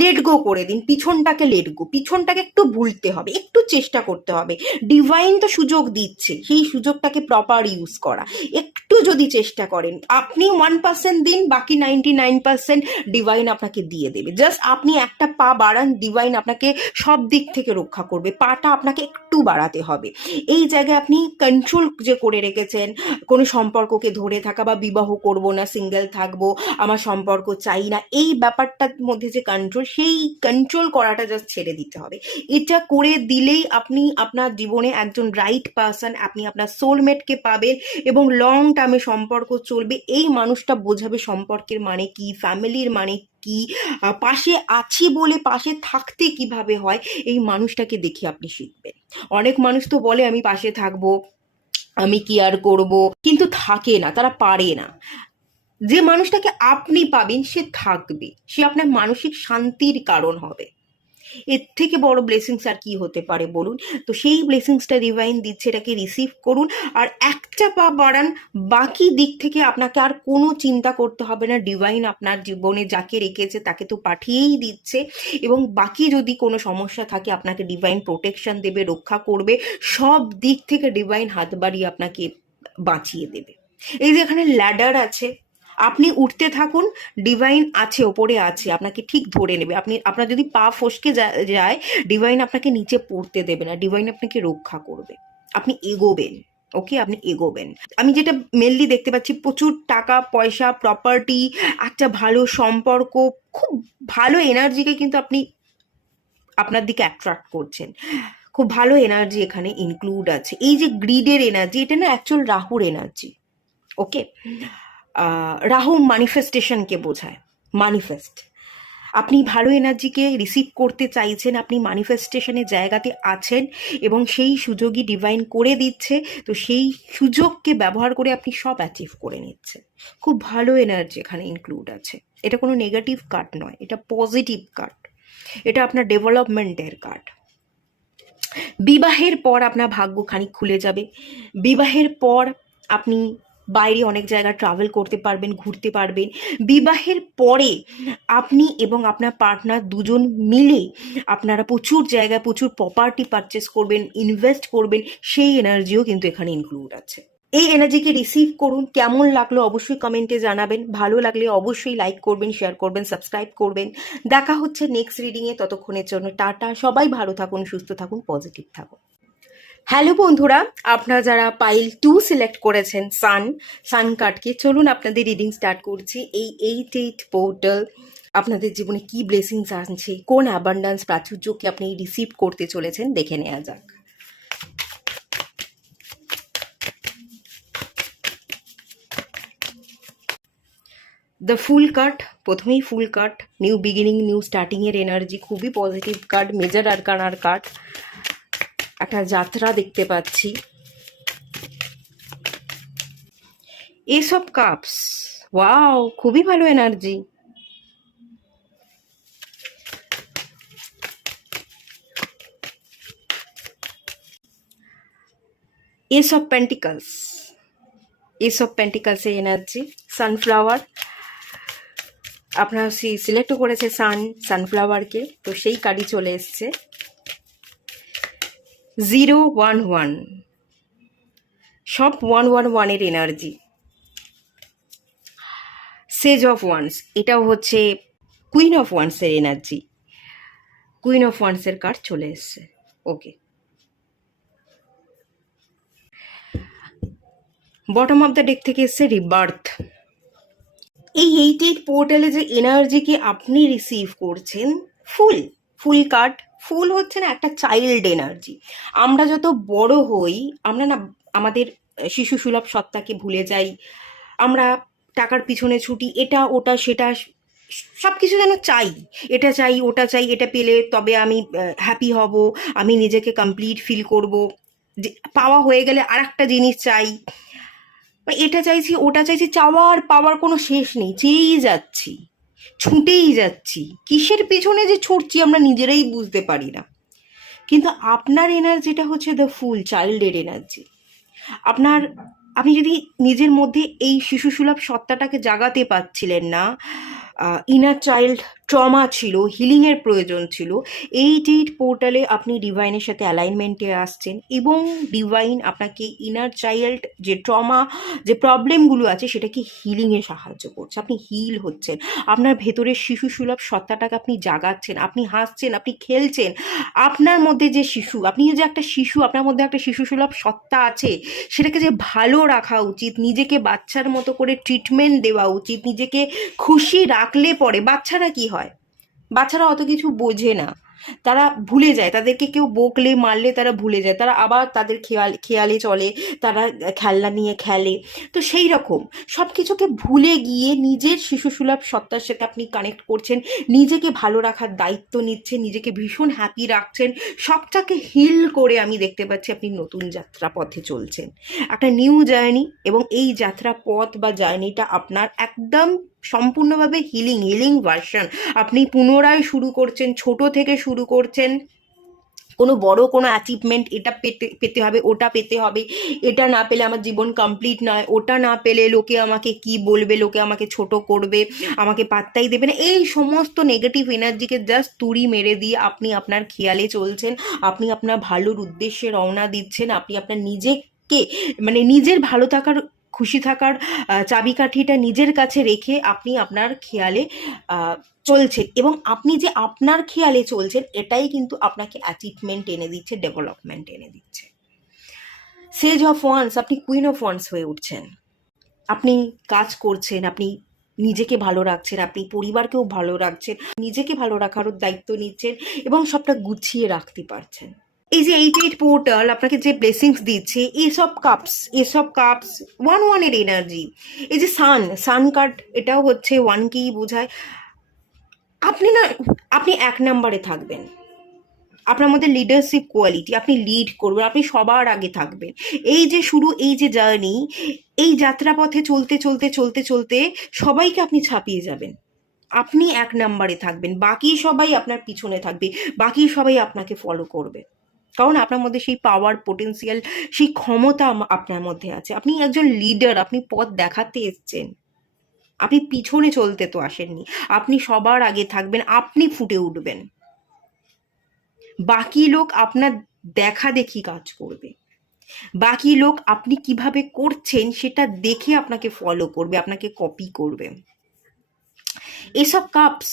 লেট গো করে দিন, পিছনটাকে লেট গো, পিছনটাকে একটু ভুলতে হবে, একটু চেষ্টা করতে হবে। ডিভাইন তো সুযোগ দিচ্ছে, সেই সুযোগটাকে প্রপার ইউজ করা। একটু যদি চেষ্টা করেন, আপনি 1% দিন, বাকি 99% ডিভাইন আপনাকে দিয়ে দেবে। জাস্ট আপনি একটা পা বাড়ান, ডিভাইন আপনাকে সব দিক থেকে রক্ষা করবে। পাটা আপনাকে একটু বাড়াতে হবে। এই জায়গায় আপনি কন্ট্রোল যে করে রেখেছেন, কোনো সম্পর্ককে ধরে থাকা বা বিবাহ করব না, সিঙ্গেল থাকবো, আমার সম্পর্ক চাই না, এই ব্যাপারটার মধ্যে যে কন্ট্রোল, সেই কন্ট্রোল করাটা জাস্ট ছেড়ে দিতে হবে। এটা করে দিলেই আপনি আপনার জীবনে একজন রাইট পারসন, আপনি আপনার সোলমেটকে পাবেন এবং লং টার্মে সম্পর্ক চলবে। এই মানুষটা বোঝাবে সম্পর্কের মানে কি, ফ্যামিলির মানে কি, পাশে আছি বলে পাশে থাকতে কিভাবে হয়, এই মানুষটাকে দেখে আপনি শিখবেন। অনেক মানুষ তো বলে আমি পাশে থাকবো, আমি কেয়ার করব, কিন্তু থাকে না, তারা পারে না। যে মানুষটাকে আপনি পাবেন সে থাকবে, সে আপনার মানসিক শান্তির কারণ হবে। এর থেকে বড় ব্লেসিংস আর কি হতে পারে বলুন? তো সেই ব্লেসিংসটা ডিভাইন দিচ্ছে, এটাকে রিসিভ করুন আর একটা পা বাড়ান। বাকি দিক থেকে আপনাকে আর কোনো চিন্তা করতে হবে না। ডিভাইন আপনার জীবনে যাকে রেখেছে তাকে তো পাঠিয়েই দিচ্ছে এবং বাকি যদি কোনো সমস্যা থাকে আপনাকে ডিভাইন প্রোটেকশন দেবে, রক্ষা করবে, সব দিক থেকে ডিভাইন হাত বাড়িয়ে আপনাকে বাঁচিয়ে দেবে। এই যে এখানে ল্যাডার আছে, আপনি উঠতে থাকুন, ডিভাইন আছে, ওপরে আছে, আপনাকে ঠিক ধরে নেবে। আপনার যদি পা ফসকে যায়, ডিভাইন আপনাকে নিচে পড়তে দেবে না, ডিভাইন আপনাকে রক্ষা করবে, আপনি এগোবেন। ওকে, আপনি এগোবেন। আমি যেটা মেনলি দেখতে পাচ্ছি, প্রচুর টাকা পয়সা, প্রপার্টি, একটা ভালো সম্পর্ক, খুব ভালো এনার্জিকে কিন্তু আপনি আপনার দিকে অ্যাট্রাক্ট করছেন। খুব ভালো এনার্জি এখানে ইনক্লুড আছে। এই যে গ্রিডের এনার্জি, এটা না অ্যাকচুয়াল রাহুর এনার্জি। ওকে, রাহু ম্যানিফেস্টেশনকে বোঝায়। ম্যানিফেস্ট, আপনি ভালো এনার্জিকে রিসিভ করতে চাইছেন, আপনি ম্যানিফেস্টেশনের জায়গাতে আছেন এবং সেই সুযোগই ডিভাইন করে দিচ্ছে। তো সেই সুযোগকে ব্যবহার করে আপনি সব অ্যাচিভ করে নিচ্ছেন। খুব ভালো এনার্জি এখানে ইনক্লুড আছে। এটা কোনো নেগেটিভ কার্ড নয়, এটা পজিটিভ কার্ড, এটা আপনার ডেভেলপমেন্টের কার্ড। বিবাহের পর আপনার ভাগ্য খানিক খুলে যাবে। বিবাহের পর আপনি বাইরে অনেক জায়গা ট্রাভেল করতে পারবেন, ঘুরতে পারবেন। বিবাহের পরে আপনি এবং আপনার পার্টনার দুজন মিলে আপনারা প্রচুর জায়গায় প্রচুর প্রপার্টি পারচেস করবেন, ইনভেস্ট করবেন, সেই এনার্জিও কিন্তু এখানে ইনক্লুড আছে। এই এনার্জিকে রিসিভ করুন। কেমন লাগলো অবশ্যই কমেন্টে জানাবেন। ভালো লাগলে অবশ্যই লাইক করবেন, শেয়ার করবেন, সাবস্ক্রাইব করবেন। দেখা হচ্ছে নেক্সট রিডিংয়ে। ততক্ষণের জন্য টাটা। সবাই ভালো থাকুন, সুস্থ থাকুন, পজিটিভ থাকুন। হ্যালো বন্ধুরা, আপনারা যারা পাইল 2 সিলেক্ট করেছেন সান কার্ডকে, চলুন আপনাদের রিডিং স্টার্ট করছি। এই 8 পোর্টাল আপনাদের জীবনে কি ব্লেসিংস আনছে, কোন অ্যাবান্ডান্স প্রাচুর্যকে আপনি রিসিভ করতে চলেছেন, দেখে নেওয়া যাক। দ্য ফুল কার্ড, প্রথমেই fool card, new beginning, new স্টার্টিংয়ের এনার্জি, খুবই পজিটিভ কার্ড, মেজর আরকানার কার্ড। একটা যাত্রা দেখতে পাচ্ছি। এস অফ কাপস, ওয়াও, খুবই ভালো energy. Ace of pentacles, ace of পেন্টিকলসের এনার্জি। সানফ্লাওয়ার, আপনারা সিলেক্টও করেছে সানফ্লাওয়ারকে, তো সেই কার্ডই চলে এসছে। 011, সব 111-এর এনার্জি। সেজ অফ ওয়ান্স, এটাও হচ্ছে কুইন অফ ওয়ান্সের এনার্জি। কুইন অফ ওয়ান্সের কার্ড চলে এসছে। Okay, bottom of the deck থেকে এসছে রিবার্থ। এই 8 পোর্টালে যে এনার্জিকে আপনি রিসিভ করছেন, ফুল কার্ড। ফুল হচ্ছে না একটা চাইল্ড এনার্জি। আমরা যত বড় হই, আমরা না আমাদের শিশু সুলভ সত্তাকে ভুলে যাই। আমরা টাকার পিছনে ছুটি, এটা ওটা সেটা সব কিছু যেন চাই, এটা চাই ওটা চাই, এটা পেলে তবে আমি হ্যাপি হব, আমি নিজেকে কমপ্লিট ফিল করব। যে পাওয়া হয়ে গেলে আর একটা জিনিস চাই, এটা চাইছি ওটা চাইছি, চাওয়ার পাওয়ার কোনো শেষ নেই, চেয়েই যাচ্ছি, ছুটেই যাচ্ছি। কিসের পেছনে যে ছুটছি আমরা নিজেরাই বুঝতে পারি না। কিন্তু আপনার এনার্জিটা হচ্ছে দ্য ফুল চাইল্ডের এনার্জি। আপনি যদি নিজের মধ্যে এই শিশুসুলভ সত্তাটাকে জাগাতে পারছিলেন না, ইনার চাইল্ড ট্রমা ছিল, হিলিংয়ের প্রয়োজন ছিল, 8 পোর্টালে আপনি ডিভাইনের সাথে অ্যালাইনমেন্টে আসছেন এবং ডিভাইন আপনাকে ইনার চাইল্ড যে ট্রমা, যে প্রবলেমগুলো আছে সেটাকে হিলিংয়ে সাহায্য করছে। আপনি হিল হচ্ছেন, আপনার ভেতরের শিশুসুলভ সত্তাটাকে আপনি জাগাচ্ছেন, আপনি হাসছেন, আপনি খেলছেন। আপনার মধ্যে যে শিশু, আপনি যে একটা শিশু, আপনার মধ্যে একটা শিশুসুলভ সত্তা আছে, সেটাকে যে ভালো রাখা উচিত, নিজেকে বাচ্চার মতো করে ট্রিটমেন্ট দেওয়া উচিত, নিজেকে খুশি রাখলে পরে বাচ্চারা কি হয়, বাচ্চারা অত কিছু বোঝে না, তারা ভুলে যায়, তাদেরকে কেউ বকলে মারলে তারা ভুলে যায়, তারা আবার তাদের খেয়ালে চলে, তারা খেলনা নিয়ে খেলে। তো সেই রকম সব কিছুকে ভুলে গিয়ে নিজের শিশুসুলভ সত্তার সাথে আপনি কানেক্ট করছেন, নিজেকে ভালো রাখার দায়িত্ব নিচ্ছেন, নিজেকে ভীষণ হ্যাপি রাখছেন, সবটাকে হিল করে আমি দেখতে পাচ্ছি আপনি নতুন যাত্রা পথে চলছেন, একটা নিউ জার্নি। এবং এই যাত্রা পথ বা জার্নিটা আপনার একদম সম্পূর্ণভাবে হিলিং ভার্সন। আপনি পুনরায় শুরু করছেন, ছোট থেকে শুরু করছেন। কোনো বড় কোনো অ্যাচিভমেন্ট, এটা পেতে হবে, ওটা পেতে হবে, এটা না পেলে আমার জীবন কমপ্লিট নয়, ওটা না পেলে লোকে আমাকে কি বলবে, লোকে আমাকে ছোট করবে, আমাকে পাত্তাই দেবে না, এই সমস্ত নেগেটিভ এনার্জিকে জাস্ট তুড়ি মেরে দিয়ে আপনি আপনার খেয়ালে চলছেন, আপনি আপনার ভালোর উদ্দেশ্যে রওনা দিচ্ছেন, আপনি আপনার নিজেকে মানে নিজের ভালো থাকার, খুশি থাকার চাবিকাঠিটা নিজের কাছে রেখে আপনি আপনার খেয়ালে চলছেন। এবং আপনি যে আপনার খেয়ালে চলছেন, এটাই কিন্তু আপনাকে অ্যাচিভমেন্ট এনে দিচ্ছে, ডেভেলপমেন্ট এনে দিচ্ছে। সেজ অফ ওয়ান্স, আপনি কুইন অফ ওয়ান্স হয়ে উঠছেন। আপনি কাজ করছেন, আপনি নিজেকে ভালো রাখছেন, আপনি পরিবারকেও ভালো রাখছেন, নিজেকে ভালো রাখারও দায়িত্ব নিচ্ছেন এবং সবটা গুছিয়ে রাখতে পারছেন। এই যে 88 পোর্টাল আপনাকে যে ব্লেসিংস দিচ্ছে, এসব কাপস 1 1 এর এনার্জি। এই যে সান কার্ড, এটাও হচ্ছে 1কেই বোঝায়। আপনি 1 নম্বরে থাকবেন। আপনার মধ্যে লিডারশিপ কোয়ালিটি, আপনি লিড করবেন, আপনি সবার আগে থাকবেন। এই যে শুরু, এই যে জার্নি, এই যাত্রাপথে চলতে চলতে চলতে চলতে সবাইকে আপনি ছাপিয়ে যাবেন। আপনি 1 নম্বরে থাকবেন, বাকি সবাই আপনার পিছনে থাকবে, বাকি সবাই আপনাকে ফলো করবে। কারণ আপনার মধ্যে সেই পাওয়ার, পোটেন্সিয়াল, সেই ক্ষমতা আপনার মধ্যে আছে। আপনি একজন লিডার, আপনি পথ দেখাতে এসছেন, আপনি পিছনে চলতে তো আসেননি। আপনি সবার আগে থাকবেন, আপনি ফুটে উঠবেন। বাকি লোক আপনার দেখা দেখি কাজ করবে, বাকি লোক আপনি কিভাবে করছেন সেটা দেখে আপনাকে ফলো করবে, আপনাকে কপি করবে। এসব কাপস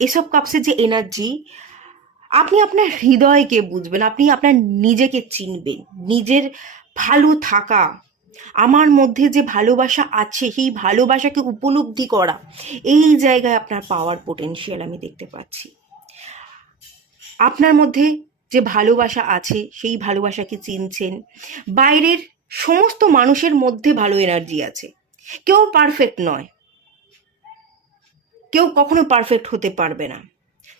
এসব কাপসের যে এনার্জি, আপনি আপনার হৃদয়কে বুঝবেন, আপনি আপনার নিজেকে চিনবেন, নিজের ভালো থাকা, আমার মধ্যে যে ভালোবাসা আছে সেই ভালোবাসাকে উপলব্ধি করা, এই জায়গায় আপনার পাওয়ার, পোটেনশিয়াল আমি দেখতে পাচ্ছি। আপনার মধ্যে যে ভালোবাসা আছে সেই ভালোবাসাকে চিনছেন। বাইরের সমস্ত মানুষের মধ্যে ভালো এনার্জি আছে, কেউ পারফেক্ট নয়, কেউ কখনো পারফেক্ট হতে পারবে না।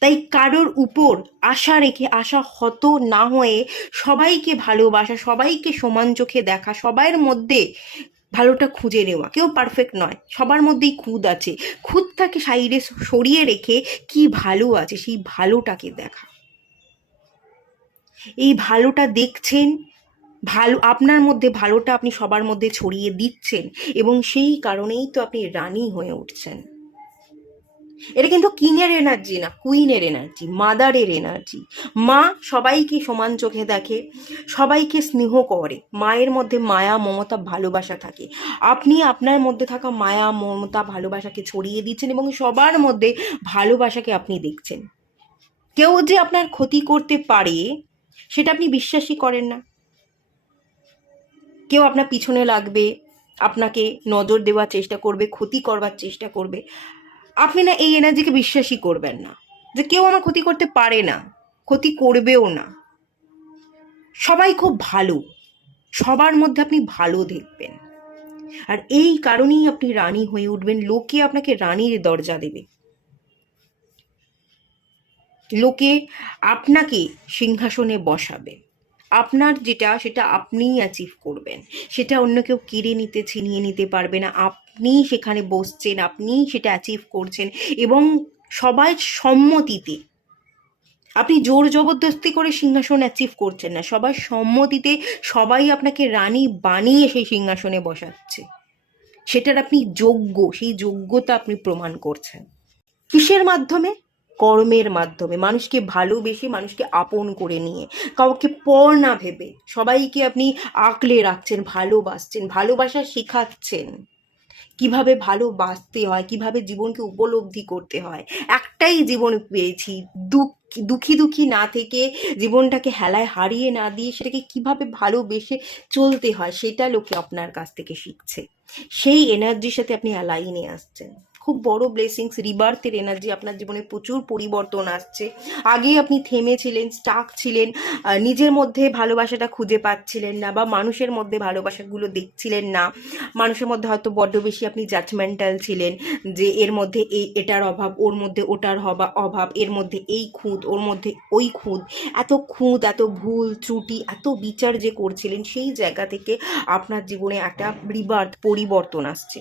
তাই কারোর উপর আশা রেখে আশাহত না হয়ে সবাইকে ভালোবাসা, সবাইকে সমান চোখে দেখা, সবার মধ্যে ভালোটা খুঁজে নেওয়া। কেউ পারফেক্ট নয়, সবার মধ্যেই খুঁত আছে। খুঁতটাকে সাইডে সরিয়ে রেখে কি ভালো আছে সেই ভালোটাকে দেখা। এই ভালোটা দেখছেন, ভালো আপনার মধ্যে ভালোটা আপনি সবার মধ্যে ছড়িয়ে দিচ্ছেন, এবং সেই কারণেই তো আপনি রানী হয়ে উঠছেন। এটা কিন্তু কিংয়ের এনার্জি না, কুইনের এনার্জি, মাদারের এনার্জি। মা সবাইকে সমান চোখে দেখে, সবাইকে স্নেহ করে, মায়ের মধ্যে মায়া, মমতা, ভালোবাসা থাকে। আপনি আপনার মধ্যে থাকা মায়া, মমতা, ভালোবাসাকে ছড়িয়ে দিচ্ছেন এবং সবার মধ্যে ভালোবাসাকে আপনি দেখছেন। কেউ যে আপনার ক্ষতি করতে পারে সেটা আপনি বিশ্বাসই করেন না। কেউ আপনার পিছনে লাগবে, আপনাকে নজর দেওয়ার চেষ্টা করবে, ক্ষতি করবার চেষ্টা করবে, আপনি না এই এনার্জিকে বিশ্বাসই করবেন না যে কেউ আমার ক্ষতি করতে পারে না, ক্ষতি করবেও না। সবাই খুব ভালো, সবার মধ্যে আপনি ভালো দেখবেন। আর এই কারণেই আপনি রানী হয়ে উঠবেন। লোকে আপনাকে রানীর দরজা দেবে, লোকে আপনাকে সিংহাসনে বসাবে। আপনার যেটা সেটা আপনিই অ্যাচিভ করবেন, সেটা অন্য কেউ কেড়ে নিতে, ছিনিয়ে নিতে পারবে না। আপনিই সেখানে বসছেন, আপনিই সেটা অ্যাচিভ করছেন, এবং সবার সম্মতিতে। আপনি জোর জবরদস্তি করে সিংহাসন অ্যাচিভ করছেন না, সবার সম্মতিতে সবাই আপনাকে রানী বানিয়ে সেই সিংহাসনে বসাচ্ছে। সেটার আপনি যোগ্য, সেই যোগ্যতা আপনি প্রমাণ করছেন। কিসের মাধ্যমে? কর্মের মাধ্যমে, মানুষকে ভালোবেসে, মানুষকে আপন করে নিয়ে, কাউকে পর না ভেবে সবাইকে আপনি আঁকলে রাখছেন, ভালোবাসছেন, ভালোবাসা শেখাচ্ছেন, কিভাবে ভালোবাসতে হয়, কিভাবে জীবনকে উপলব্ধি করতে হয়। একটাই জীবন পেয়েছি, দুঃখী দুঃখী না থেকে, জীবনটাকে হেলায় হারিয়ে না দিয়ে সেটাকে কিভাবে ভালোবেসে চলতে হয় সেটা লোকে আপনার কাছ থেকে শিখছে। সেই এনার্জির সাথে আপনি অ্যালাইনে আসছেন। খুব বড় ব্লেসিংস, রিবার্থের এনার্জি, আপনার জীবনে প্রচুর পরিবর্তন আসছে। আগে আপনি থেমেছিলেন, স্টাক ছিলেন, নিজের মধ্যে ভালোবাসাটা খুঁজে পাচ্ছিলেন না, বা মানুষের মধ্যে ভালোবাসাগুলো দেখছিলেন না। মানুষের মধ্যে হয়তো বড্ড বেশি আপনি জাজমেন্টাল ছিলেন, যে এর মধ্যে এটার অভাব, ওর মধ্যে ওটার অভাব, এর মধ্যে এই খুঁত, ওর মধ্যে ওই খুঁত, এত ভুল ত্রুটি, এত বিচার যে করছিলেন, সেই জায়গা থেকে আপনার জীবনে একটা রিবার্থ, পরিবর্তন আসছে।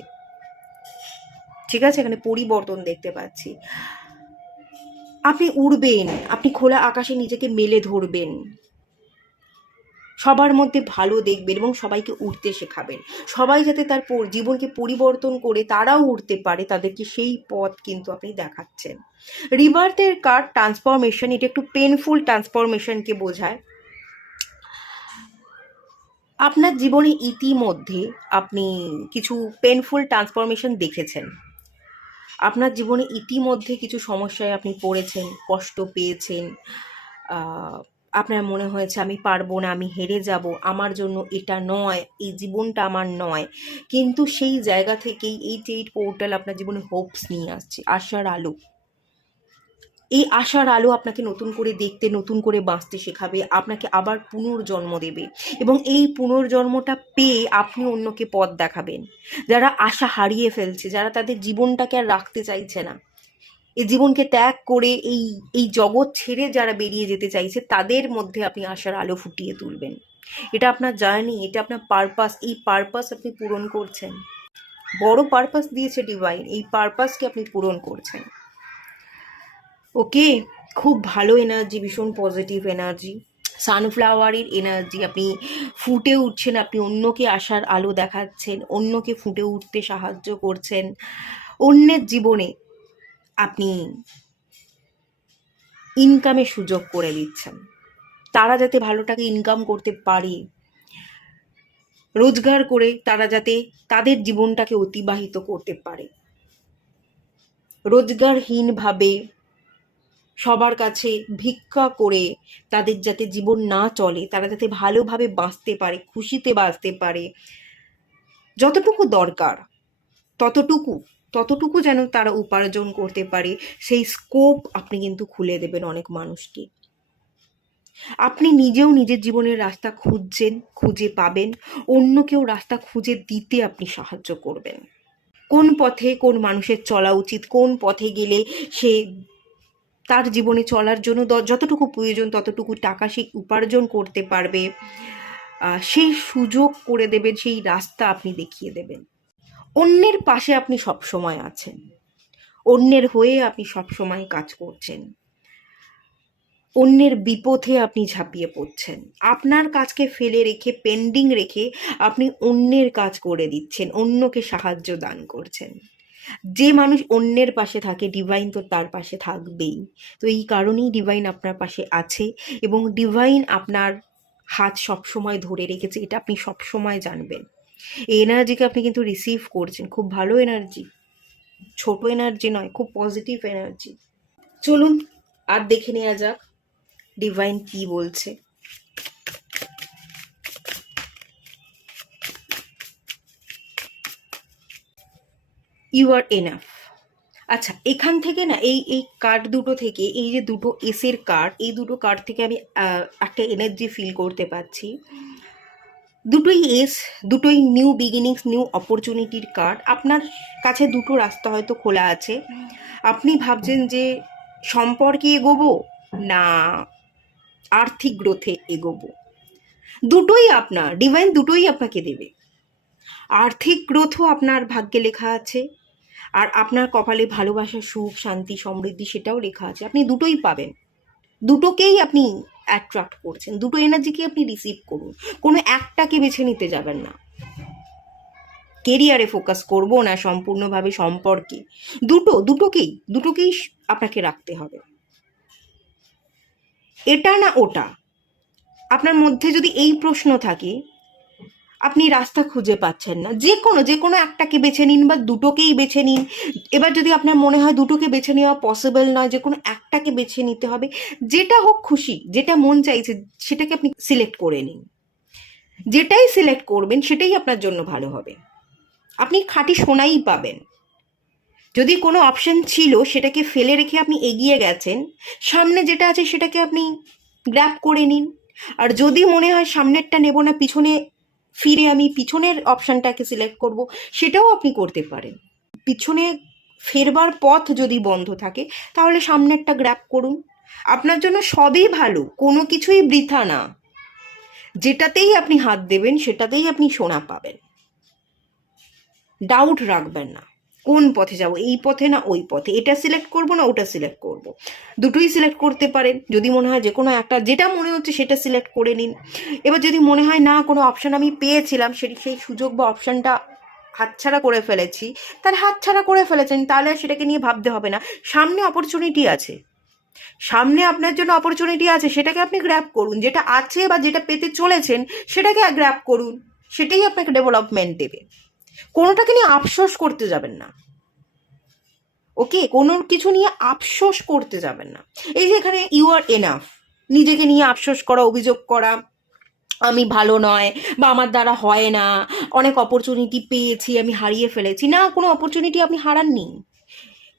ঠিক আছে, এখানে পরিবর্তন দেখতে পাচ্ছি। আপনি উড়বেন, আপনি খোলা আকাশে নিজেকে মেলে ধরবেন, সবার মধ্যে ভালো দেখবেন এবং সবাইকে উঠতে শেখাবেন। সবাই যাতে তার জীবনকে পরিবর্তন করে তারাও উঠতে পারে, তাদেরকে সেই পথ কিন্তু আপনি দেখাচ্ছেন। রিবার্থের কার্ড ট্রান্সফরমেশন, এটা একটু পেনফুল ট্রান্সফরমেশনকে বোঝায়। আপনার জীবনে ইতিমধ্যে আপনি কিছু পেনফুল ট্রান্সফরমেশন দেখেছেন। আপনার জীবনে ইতিমধ্যে কিছু সমস্যায় আপনি পড়েছেন, কষ্ট পেয়েছেন, আপনার মনে হয়েছে আমি পারবো না, আমি হেরে যাব, আমার জন্য এটা নয়, এই জীবনটা আমার নয়, কিন্তু সেই জায়গা থেকেই 88 পোর্টাল আপনার জীবনে হোপস নিয়ে আসছে, আশার আলো। এই আশার আলো আপনাকে নতুন করে দেখতে, নতুন করে বাঁচতে শেখাবে, আপনাকে আবার পুনর্জন্ম দেবে, এবং এই পুনর্জন্মটা পেয়ে আপনি অন্যকে পথ দেখাবেন। যারা আশা হারিয়ে ফেলছে, যারা তাদের জীবনটাকে আর রাখতে চাইছে না, এই জীবনকে ত্যাগ করে এই এই জগৎ ছেড়ে যারা বেরিয়ে যেতে চাইছে, তাদের মধ্যে আপনি আশার আলো ফুটিয়ে তুলবেন। এটা আপনার জার্নি, এটা আপনার পারপাস। এই পারপাস আপনি পূরণ করছেন। বড় পারপাস দিয়েছে ডিভাইন, এই পারপাসকে আপনি পূরণ করছেন। ওকে, খুব ভালো এনার্জি, ভীষণ পজিটিভ এনার্জি, সানফ্লাওয়ারের এনার্জি। আপনি ফুটে উঠছেন, আপনি অন্যকে আশার আলো দেখাচ্ছেন, অন্যকে ফুটে উঠতে সাহায্য করছেন, অন্যের জীবনে আপনি ইনকামের সুযোগ করে দিচ্ছেন। তারা যাতে ভালো টাকা ইনকাম করতে পারে, রোজগার করে তারা যাতে তাদের জীবনটাকে অতিবাহিত করতে পারে, রোজগারহীনভাবে সবার কাছে ভিক্ষা করে তাদের যাতে জীবন না চলে, তারা যাতে ভালোভাবে বাঁচতে পারে, খুশিতে বাঁচতে পারে, যতটুকু দরকার ততটুকু যেন তারা উপার্জন করতে পারে, সেই স্কোপ আপনি কিন্তু খুলে দেবেন অনেক মানুষকে। আপনি নিজেও নিজের জীবনের রাস্তা খুঁজছেন, খুঁজে পাবেন, অন্যকেও রাস্তা খুঁজে দিতে আপনি সাহায্য করবেন। কোন পথে কোন মানুষের চলা উচিত, কোন পথে গেলে সে তার জীবনে চলার জন্য যতটুকু প্রয়োজন ততটুকু টাকা সে উপার্জন করতে পারবে, সেই সুযোগ করে দেবেন, সেই রাস্তা আপনি দেখিয়ে দেবেন। অন্যের পাশে আপনি সবসময় আছেন, অন্যের হয়ে আপনি সবসময় কাজ করছেন, অন্যের বিপথে আপনি ঝাঁপিয়ে পড়ছেন, আপনার কাজকে ফেলে রেখে, পেন্ডিং রেখে আপনি অন্যের কাজ করে দিচ্ছেন, অন্যকে সাহায্য দান করছেন। যে মানুষ অন্যের পাশে থাকে, ডিভাইন তো তার পাশে থাকবেই। তো এই কারণেই ডিভাইন আপনার পাশে আছে, এবং ডিভাইন আপনার হাত সবসময় ধরে রেখেছে, এটা আপনি সবসময় জানবেন। এই এনার্জিকে আপনি কিন্তু রিসিভ করছেন, খুব ভালো এনার্জি, ছোট এনার্জি নয়, খুব পজিটিভ এনার্জি। চলুন আর দেখে নেওয়া যাক ডিভাইন কি বলছে। You are enough. আচ্ছা, এখান থেকে না এই এই কার্ড দুটো থেকে, এই যে দুটো এসের কার্ড, এই দুটো কার্ড থেকে আমি একটা এনার্জি ফিল করতে পারছি। দুটোই এস, দুটোই নিউ বিগিনিংস, নিউ অপরচুনিটির কার্ড। আপনার কাছে দুটো রাস্তা হয়তো খোলা আছে। আপনি ভাবছেন যে সম্পর্কে এগোবো না আর্থিক গ্রোথে এগোবো, দুটোই আপনার, ডিভাইন দুটোই আপনাকে দেবে। আর্থিক গ্রোথও আপনার ভাগ্যে লেখা আছে, আর আপনার কপালে ভালোবাসা, সুখ, শান্তি, সমৃদ্ধি সেটাও লেখা আছে। আপনি দুটোই পাবেন, দুটোকেই আপনি অ্যাট্রাক্ট করছেন, দুটো এনার্জিকে আপনি রিসিভ করুন, কোনো একটাকে বেছে নিতে যাবেন না। কেরিয়ারে ফোকাস করবো না সম্পূর্ণভাবে সম্পর্কে, দুটোকেই আপনাকে রাখতে হবে। এটা না ওটা, আপনার মধ্যে যদি এই প্রশ্ন থাকে, আপনি রাস্তা খুঁজে পাচ্ছেন না, যে কোনো একটাকে বেছে নিন বা দুটোকেই বেছে নিন। এবার যদি আপনার মনে হয় দুটোকে বেছে নেওয়া পসিবল নয়, যে কোনো একটাকে বেছে নিতে হবে, যেটা হোক খুশি, যেটা মন চাইছে সেটাকে আপনি সিলেক্ট করে নিন। যেটাই সিলেক্ট করবেন সেটাই আপনার জন্য ভালো হবে, আপনি খাঁটি সোনাই পাবেন। যদি কোনো অপশন ছিল সেটাকে ফেলে রেখে আপনি এগিয়ে গেছেন, সামনে যেটা আছে সেটাকে আপনি গ্র্যাব করে নিন। আর যদি মনে হয় সামনেরটা নেব না, পিছনে ফিরে আমি পিছনের অপশানটাকে সিলেক্ট করব, সেটাও আপনি করতে পারেন। পিছনে ফেরবার পথ যদি বন্ধ থাকে তাহলে সামনেরটা গ্র্যাব করুন, আপনার জন্য সবই ভালো, কোনো কিছুই বৃথা না। যেটাতেই আপনি হাত দেবেন সেটাতেই আপনি সোনা পাবেন। ডাউট রাখবেন না কোন পথে যাব, এই পথে না ওই পথে, এটা সিলেক্ট করব না ওটা সিলেক্ট করব, দুটোই সিলেক্ট করতে পারেন। যদি মনে হয় যে কোনো একটা, যেটা মনে হচ্ছে সেটা সিলেক্ট করে নিন। এবার যদি মনে হয় না কোনো অপশান আমি পেয়েছিলাম, সেই সুযোগ বা অপশানটা হাতছাড়া করে ফেলেছি, তাহলে হাতছাড়া করে ফেলেছেন, তাহলে সেটাকে নিয়ে ভাবতে হবে না। সামনে অপরচুনিটি আছে, সামনে আপনার জন্য অপরচুনিটি আছে, সেটাকে আপনি গ্র্যাব করুন। যেটা আছে বা যেটা পেতে চলেছেন সেটাকে গ্র্যাব করুন, সেটাই আপনাকে ডেভেলপমেন্ট দেবে। কোনোটাকে নিয়ে আফসোস করতে যাবেন না, ওকে? কোনো কিছু নিয়ে আফসোস করতে যাবেন না। এই যে এখানে ইউ আর এনাফ, নিজেকে নিয়ে আফসোস করা, অভিযোগ করা, আমি ভালো নয় বা আমার দ্বারা হয় না, অনেক অপরচুনিটি পেয়েছি আমি হারিয়ে ফেলেছি। না, কোনো অপরচুনিটি আপনি হারাননি।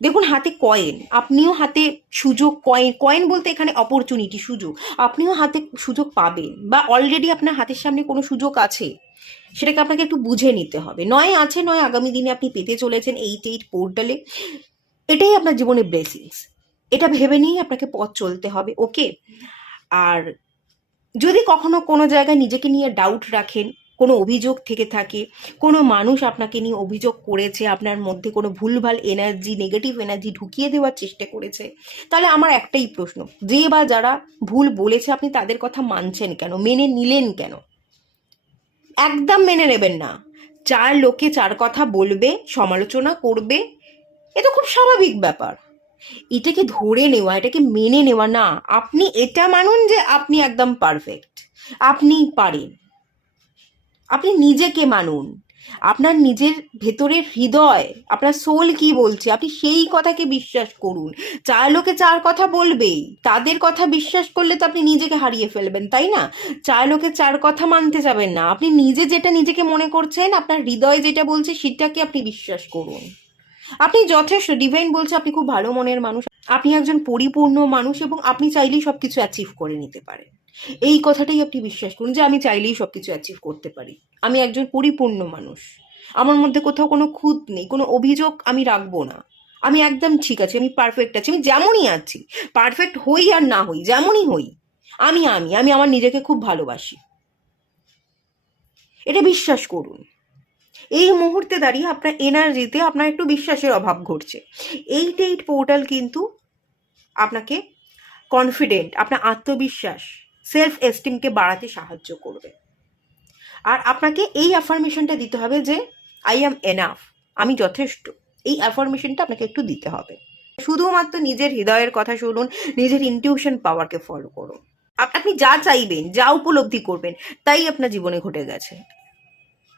দেখুন, হাতে কয়েন, আপনিও হাতে সুযোগ, কয়েন কয়েন বলতে এখানে অপরচুনিটি, সুযোগ, আপনিও হাতে সুযোগ পাবেন বা অলরেডি আপনার হাতের সামনে কোনো সুযোগ আছে, সেটাকে আপনাকে একটু বুঝে নিতে হবে। নয় আছে, নয় আগামী দিনে আপনি পেতে চলেছেন 8-8 পোর্টালে। এটাই আপনার জীবনে ব্লেসিংস, এটা ভেবে নিয়েই আপনাকে পথ চলতে হবে, ওকে? আর যদি কখনো কোনো জায়গায় নিজেকে নিয়ে ডাউট রাখেন, কোনো অভিযোগ থেকে থাকে, কোনো মানুষ আপনাকে নিয়ে অভিযোগ করেছে, আপনার মধ্যে কোনো ভুলভাল এনার্জি, নেগেটিভ এনার্জি ঢুকিয়ে দেওয়ার চেষ্টা করেছে, তাহলে আমার একটাই প্রশ্ন, যে বা যারা ভুল বলেছে আপনি তাদের কথা মানছেন কেন, মেনে নিলেন কেন? একদম মেনে নেবেন না। চার লোকে চার কথা বলবে, সমালোচনা করবে, এ তো খুব স্বাভাবিক ব্যাপার। এটাকে ধরে নেওয়া, এটাকে মেনে নেওয়া না। আপনি এটা মানুন যে আপনি একদম পারফেক্ট, আপনি পারেন। আপনি নিজেকে মানুন, আপনার নিজের ভেতরের হৃদয়, আপনার সোল কি বলছে, আপনি সেই কথাকে বিশ্বাস করুন। চার লোকে চার কথা বলবেই, তাদের কথা বিশ্বাস করলে তো আপনি নিজেকে হারিয়ে ফেলবেন, তাই না? চার লোকে চার কথা মানতে যাবেন না, আপনি নিজে যেটা নিজেকে মনে করছেন, আপনার হৃদয় যেটা বলছে সেটাকে আপনি বিশ্বাস করুন। আপনি যথেষ্ট, ডিভাইন বলছে আপনি খুব ভালো মনের মানুষ, আপনি একজন পরিপূর্ণ মানুষ এবং আপনি চাইলেই সবকিছু অ্যাচিভ করে নিতে পারেন। এই কথাটাই আপনি বিশ্বাস করুন যে আমি চাইলেই সবকিছু অ্যাচিভ করতে পারি, আমি একজন পরিপূর্ণ মানুষ, আমার মধ্যে কোথাও কোনো খুঁত নেই, কোনো অভিযোগ আমি রাখবো না, আমি একদম ঠিক আছি, আমি পারফেক্ট আছি, আমি যেমনই আছি, পারফেক্ট হই আর না হই, যেমনই হই, আমি আমি আমি আমার নিজেকে খুব ভালোবাসি। এটা বিশ্বাস করুন। এই মুহূর্তে দাঁড়িয়ে আপনার এনার্জিতে আপনার একটু বিশ্বাসের অভাব ঘটছে। 8-8 পোর্টাল কিন্তু আপনাকে কনফিডেন্ট, আপনার আত্মবিশ্বাস, সেলফ এস্টিমকে বাড়াতে সাহায্য করবে। আর আপনাকে এই অ্যাফার্মেশনটা দিতে হবে যে আই অ্যাম এনাফ, আমি যথেষ্ট। এই অ্যাফার্মেশনটা আপনাকে একটু দিতে হবে। শুধুমাত্র নিজের হৃদয়ের কথা শুনুন, নিজের ইনটিউশন পাওয়ারকে ফলো করুন। আপনি যা চাইবেন, যা উপলব্ধি করবেন, তাই আপনার জীবনে ঘটে গেছে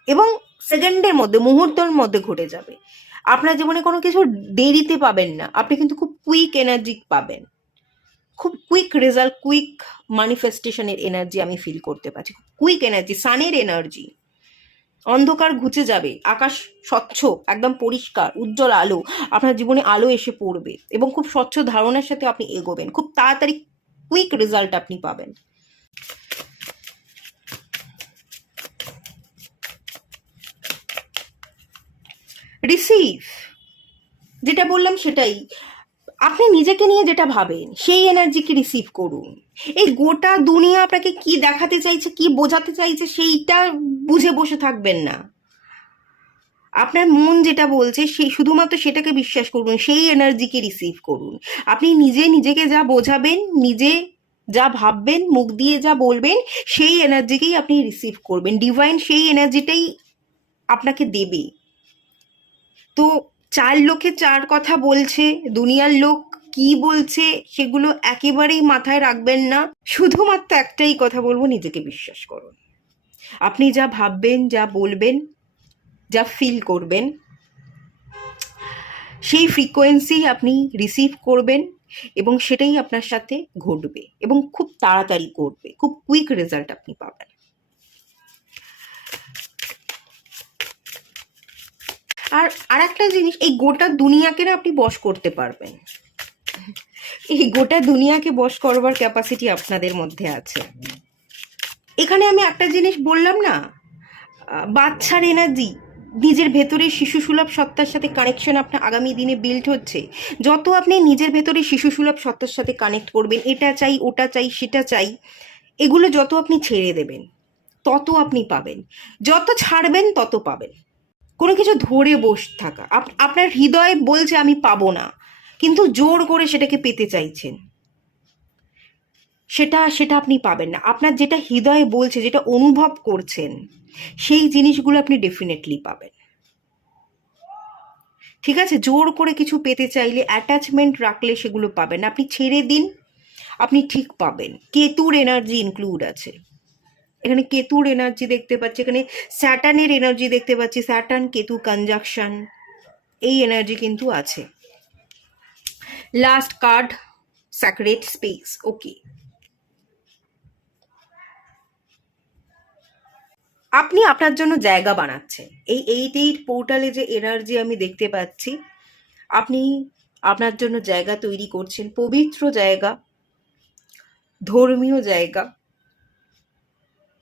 এবং সেকেন্ডের মধ্যে, মুহূর্তের মধ্যে ঘটে যাবে। আপনার জীবনে কোনো কিছু দেরিতে পাবেন না, আপনি কিন্তু খুব কুইক এনার্জি পাবেন, খুব কুইক রেজাল্ট, কুইক ম্যানিফেস্টেশনের এনার্জি আমি ফিল করতে পারছি, কুইক এনার্জি, সানের এনার্জি। অন্ধকার ঘুচে যাবে, আকাশ স্বচ্ছ, একদম পরিষ্কার উজ্জ্বল আলো, আপনার জীবনে আলো এসে পড়বে এবং খুব স্বচ্ছ ধারণার সাথে আপনি এগোবেন, খুব তাড়াতাড়ি কুইক রেজাল্ট আপনি পাবেন। রিসিভ, যেটা বললাম সেটাই, আপনি নিজেকে নিয়ে যেটা ভাবেন সেই এনার্জিকে রিসিভ করুন। এই গোটা দুনিয়া আপনাকে কি দেখাতে চাইছে, কি বোঝাতে চাইছে, সেইটা বুঝে বসে থাকবেন না। আপনার মন যেটা বলছে সেই শুধুমাত্র সেটাকে বিশ্বাস করুন, সেই এনার্জিকে রিসিভ করুন। আপনি নিজে নিজেকে যা বোঝাবেন, নিজে যা ভাববেন, মুখ দিয়ে যা বলবেন, সেই এনার্জিকেই আপনি রিসিভ করবেন। ডিভাইন সেই এনার্জিটাই আপনাকে দেবে। তো চার লোকে চার কথা বলছে, দুনিয়ার লোক কি বলছে সেগুলো একেবারেই মাথায় রাখবেন না। শুধুমাত্র একটাই কথা বলবো, নিজেকে বিশ্বাস করুন। আপনি যা ভাববেন, যা বলবেন, যা ফিল করবেন, সেই ফ্রিকোয়েন্সি আপনি রিসিভ করবেন এবং সেটাই আপনার সাথে ঘটবে এবং খুব তাড়াতাড়ি ঘটবে, খুব কুইক রেজাল্ট আপনি পাবেন। আর একটা জিনিস, এই গোটা দুনিয়াকে না আপনি বশ করতে পারবেন, এই গোটা দুনিয়াকে বশ করবার ক্যাপাসিটি আপনাদের মধ্যে আছে। এখানে আমি একটা জিনিস বললাম না, বাচ্চার এনার্জি, নিজের ভেতরে শিশুসুলভ সত্তার সাথে কানেকশন আপনার আগামী দিনে বিল্ড হচ্ছে। যত আপনি নিজের ভেতরে শিশুসুলভ সত্তার সাথে কানেক্ট করবেন, এটা চাই, ওটা চাই, সেটা চাই, এগুলো যত আপনি ছেড়ে দেবেন তত আপনি পাবেন, যত ছাড়বেন তত পাবেন। কোনো কিছু ধরে বসে থাকা, আপনার হৃদয় বলছে আমি পাবো না, কিন্তু জোর করে সেটাকে পেতে চাইছেন, সেটা সেটা আপনি পাবেন না। আপনার যেটা হৃদয় বলছে, যেটা অনুভব করছেন, সেই জিনিসগুলো আপনি ডেফিনেটলি পাবেন। ঠিক আছে? জোর করে কিছু পেতে চাইলে, অ্যাটাচমেন্ট রাখলে সেগুলো পাবেন না। আপনি ছেড়ে দিন, আপনি ঠিক পাবেন। কেতুর এনার্জি ইনক্লুড আছে এখানে, কেতুর এনার্জি দেখতে পাচ্ছি, এখানে স্যাটার্নের এনার্জি দেখতে পাচ্ছি, স্যাটার্ন কেতু কনজাংশন, এই এনার্জি কিন্তু আছে। Last card, sacred space. Okay, আপনি আপনার জন্য জায়গা বানাচ্ছেন। এই 8-8 পোর্টালে যে এনার্জি আমি দেখতে পাচ্ছি, আপনি আপনার জন্য জায়গা তৈরি করছেন, পবিত্র জায়গা, ধর্মীয় জায়গা,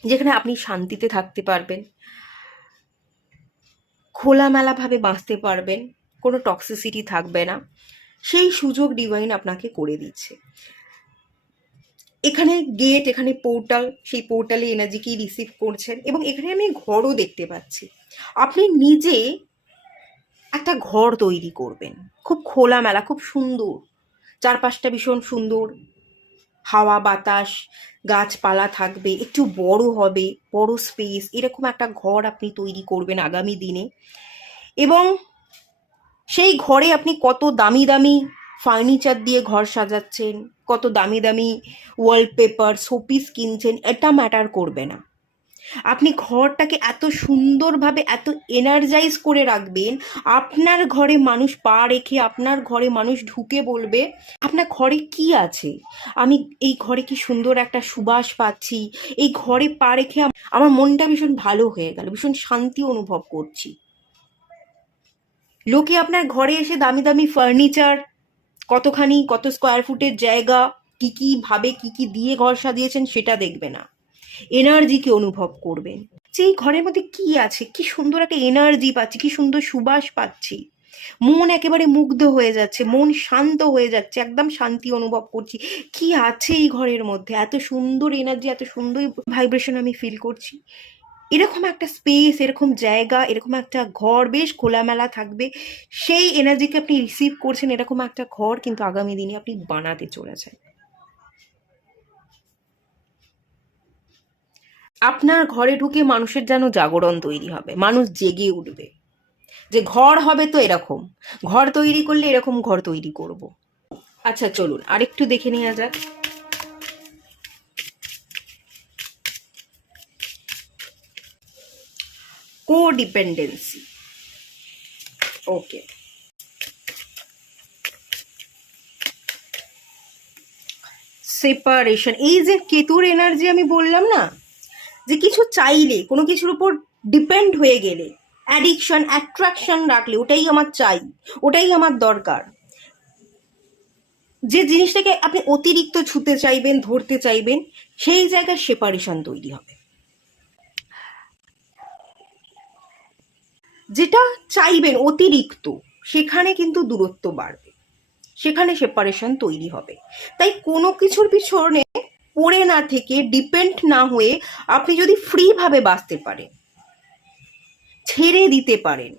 যেখানে আপনি শান্তিতে থাকতে পারবেন, খোলামেলাভাবে বাঁচতে পারবেন, কোনো টক্সিসিটি থাকবে না। সেই সুযোগ ডিভাইন আপনাকে করে দিচ্ছে। এখানে গেট, এখানে পোর্টাল, সেই পোর্টালে এনার্জিকেই রিসিভ করছেন এবং এখানে আমি ঘরও দেখতে পাচ্ছি। আপনি নিজে একটা ঘর তৈরি করবেন, খুব খোলামেলা, খুব সুন্দর, চারপাশটা ভীষণ সুন্দর, হাওয়া বাতাস গাছপালা থাকবে, একটু বড় হবে, বড় স্পেস, এরকম একটা ঘর আপনি তৈরি করবেন আগামী দিনে। এবং সেই ঘরে আপনি কত দামি দামি ফার্নিচার দিয়ে ঘর সাজাচ্ছেন, কত দামি দামি ওয়ালপেপার, শোপিস কিনছেন, এটা ম্যাটার করবে না। আপনি ঘরটাকে এত সুন্দরভাবে, এত এনার্জাইজ করে রাখবেন, আপনার ঘরে মানুষ পা রেখে, আপনার ঘরে মানুষ ঢুকে বলবে আপনার ঘরে কি আছে, আমি এই ঘরে কি সুন্দর একটা সুবাস পাচ্ছি, এই ঘরে পা রেখে আমার মনটা ভীষণ ভালো হয়ে গেল, ভীষণ শান্তি অনুভব করছি। লোকে আপনার ঘরে এসে দামি দামি ফার্নিচার, কতখানি, কত স্কোয়ার ফুটের জায়গা, কি কি ভাবে, কি কি দিয়ে ঘর সাজিয়েছেন সেটা দেখবে না, এনার্জিকে অনুভব করবেন যে এই ঘরের মধ্যে কি আছে, কি সুন্দর একটা এনার্জি পাচ্ছি, কি সুন্দর সুবাস পাচ্ছি, মন একেবারে মুগ্ধ হয়ে যাচ্ছে, মন শান্ত হয়ে যাচ্ছে, একদম শান্তি অনুভব করছি। কি আছে এই ঘরের মধ্যে, এত সুন্দর এনার্জি, এত সুন্দর ভাইব্রেশন আমি ফিল করছি। এরকম একটা স্পেস, এরকম জায়গা, এরকম একটা ঘর বেশ খোলামেলা থাকবে, সেই এনার্জিকে আপনি রিসিভ করছেন, এরকম একটা ঘর কিন্তু আগামী দিনে আপনি বানাতে চলেছেন। আপনার ঘরে ঢুকে মানুষের যেন জাগরণ তৈরি হবে, মানুষ জেগে উঠবে যে ঘর হবে তো এরকম, ঘর তৈরি করলে এরকম ঘর তৈরি করব। আচ্ছা চলুন আরেকটু দেখে নেওয়া যাক। কোডিপেন্ডেন্সি, ওকে, সেপারেশন, এই যে কেতুর এনার্জি আমি বললাম না, যে কিছু চাইলে, কোনো কিছুর উপর ডিপেন্ড হয়ে গেলে, অ্যাডিকশন, অ্যাট্রাকশন রাখলে ওটাই আমার চাই, ওটাই আমার দরকার, যে জিনিসটাকে আপনি অতিরিক্ত ছুতে চাইবেন, ধরতে চাইবেন, সেই জায়গায় সেপারেশন তৈরি হবে। যেটা চাইবেন অতিরিক্ত, সেখানে কিন্তু দূরত্ব বাড়বে, সেখানে সেপারেশন তৈরি হবে। তাই কোনো কিছুর পিছনে পড়ে না থেকে, ডিপেন্ড না হয়ে, আপনি যদি ফ্রিভাবে বাঁচতে পারেন, ছেড়ে দিতে পারেন,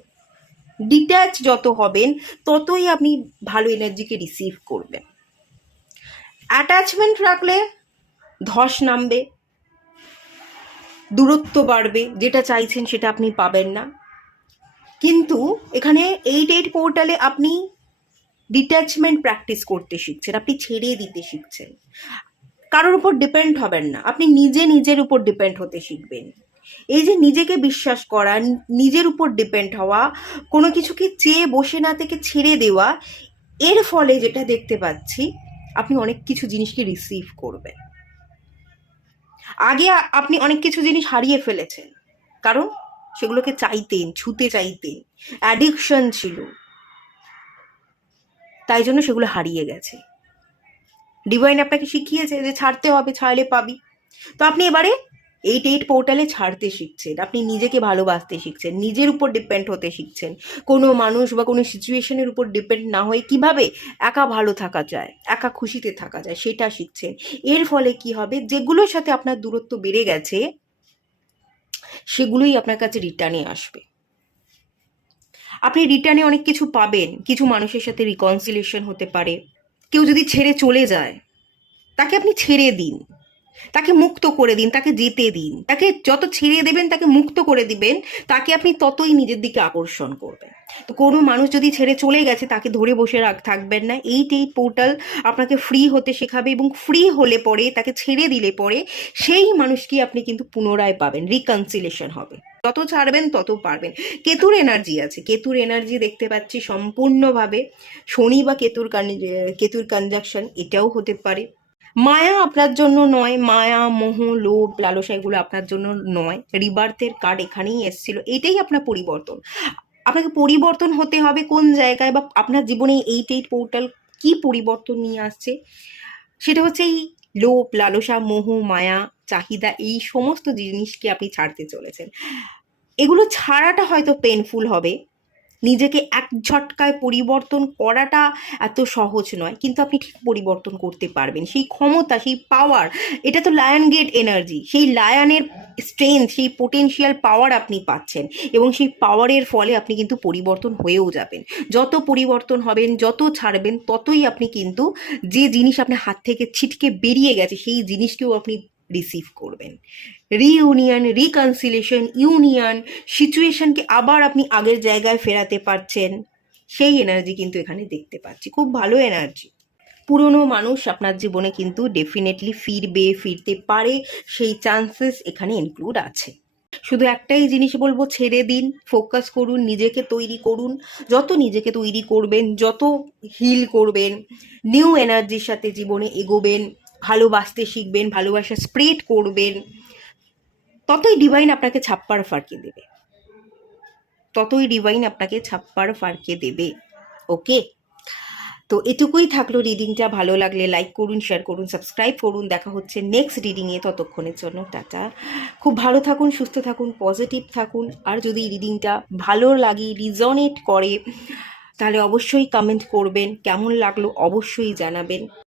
ডিট্যাচ যত হবেন, ততই আপনি ভালো এনার্জিকে রিসিভ করবেন। অ্যাটাচমেন্ট রাখলে ধস নামবে, দূরত্ব বাড়বে, যেটা চাইছেন সেটা আপনি পাবেন না। কিন্তু এখানে 8-8 পোর্টালে আপনি ডিট্যাচমেন্ট প্র্যাকটিস করতে শিখছেন, আপনি ছেড়ে দিতে শিখছেন, কারোর উপর ডিপেন্ড হবেন না, আপনি নিজে নিজের উপর ডিপেন্ড হতে শিখবেন। এই যে নিজেকে বিশ্বাস করা, নিজের উপর ডিপেন্ড হওয়া, কোনো কিছুকে চেয়ে বসে না থেকে ছেড়ে দেওয়া, এর ফলে যেটা দেখতে পাচ্ছি, আপনি অনেক কিছু জিনিসকে রিসিভ করবেন। আগে আপনি অনেক কিছু জিনিস হারিয়ে ফেলেছেন, কারণ সেগুলোকে চাইতেন, ছুতে চাইতেন, অ্যাডিকশন ছিল, তাই জন্য সেগুলো হারিয়ে গেছে। ডিভাইন আপনাকে শিখিয়েছে যে ছাড়তে হবে, ছাড়লে পাবি। তো আপনি এবারে 8-8 পোর্টালে ছাড়তে শিখছেন, আপনি নিজেকে ভালোবাসতে শিখছেন, নিজের উপর ডিপেন্ড হতে শিখছেন, কোনো মানুষ বা কোনো সিচুয়েশনের উপর ডিপেন্ড না হয়ে কিভাবে একা ভালো থাকা যায়, একা খুশিতে থাকা যায়, সেটা শিখছেন। এর ফলে কি হবে, যেগুলোর সাথে আপনার দূরত্ব বেড়ে গেছে, সেগুলোই আপনার কাছে রিটার্নে আসবে। আপনি রিটার্নে অনেক কিছু পাবেন, কিছু মানুষের সাথে রিকনসিলিয়েশন হতে পারে। কেউ যদি ছেড়ে চলে যায়, তাকে আপনি ছেড়ে দিন, তাকে মুক্ত করে দিন, তাকে যেতে দিন, তাকে যত ছেড়ে দেবেন, তাকে মুক্ত করে দিবেন, তাকে আপনি ততই নিজের দিকে আকর্ষণ করবেন। তো কোনো মানুষ যদি ছেড়ে চলে গেছে, তাকে ধরে বসে থাকবেন না। 8-8 পোর্টাল আপনাকে ফ্রি হতে শেখাবে, এবং ফ্রি হলে পরে, তাকে ছেড়ে দিলে পরে, সেই মানুষকে আপনি কিন্তু পুনরায় পাবেন, রিকনসিলেশন হবে। যত ছাড়বেন তত পারবেন। কেতুর এনার্জি আছে, কেতুর এনার্জি দেখতে পাচ্ছি সম্পূর্ণভাবে শনি বা কেতুর কনজাকশন, এটাও হতে পারে। মায়া আপনার জন্য নয়, মায়া মোহ লোভ লালসা এগুলো আপনার জন্য নয়। রিবার্থের কার্ড এখানেই এসেছিল, এটাই আপনার পরিবর্তন। আপনাকে পরিবর্তন হতে হবে কোন জায়গায়, বা আপনার জীবনে এই পোর্টাল কি পরিবর্তন নিয়ে আসছে, সেটা হচ্ছে এই লোভ লালসা মোহ মায়া চাহিদা, এই সমস্ত জিনিসকে আপনি ছাড়তে চলেছেন। এগুলো ছাড়াটা হয়তো পেনফুল হবে, নিজেকে এক ঝটকায় পরিবর্তন করাটা এত সহজ নয়, কিন্তু আপনি ঠিক পরিবর্তন করতে পারবেন। সেই ক্ষমতা, সেই পাওয়ার, এটা তো লায়ন গেট এনার্জি, সেই লায়নের স্ট্রেংথ, সেই পোটেনশিয়াল পাওয়ার আপনি পাচ্ছেন, এবং সেই পাওয়ারের ফলে আপনি কিন্তু পরিবর্তন হয়েও যাবেন। যত পরিবর্তন হবেন, যত ছাড়বেন, ততই আপনি কিন্তু যে জিনিস আপনার হাত থেকে ছিটকে বেরিয়ে গেছে সেই জিনিসকেও আপনি রিসিভ করবেন। রিইউনিয়ন, রিকনসিলেশন, ইউনিয়ন, সিচুয়েশনকে আবার আপনি আগের জায়গায় ফেরাতে পারছেন, সেই এনার্জি কিন্তু এখানে দেখতে পাচ্ছি। খুব ভালো এনার্জি। পুরনো মানুষ আপনার জীবনে কিন্তু ডেফিনেটলি ফিরতে পারে, সেই চান্সেস এখানে ইনক্লুড আছে। শুধু একটাই জিনিস বলবো, ছেড়ে দিন, ফোকাস করুন, নিজেকে তৈরি করুন। যত নিজেকে তৈরি করবেন, যত হিল করবেন, নিউ এনার্জির সাথে জীবনে এগোবেন, ভালোবাসতে শিখবেন, ভালোবাসা স্প্রেড করবেন, ততই ডিভাইন আপনাকে ছাপ্পার ফারকে দেবে, ওকে? তো এটুকুই থাকলো রিডিংটা। ভালো লাগলে লাইক করুন, শেয়ার করুন, সাবস্ক্রাইব করুন। দেখা হচ্ছে নেক্সট রিডিংয়ে, ততক্ষণের জন্য টাটা। খুব ভালো থাকুন, সুস্থ থাকুন, পজিটিভ থাকুন। আর যদি রিডিংটা ভালো লাগে, রিজনেট করে, তাহলে অবশ্যই কমেন্ট করবেন, কেমন লাগলো অবশ্যই জানাবেন।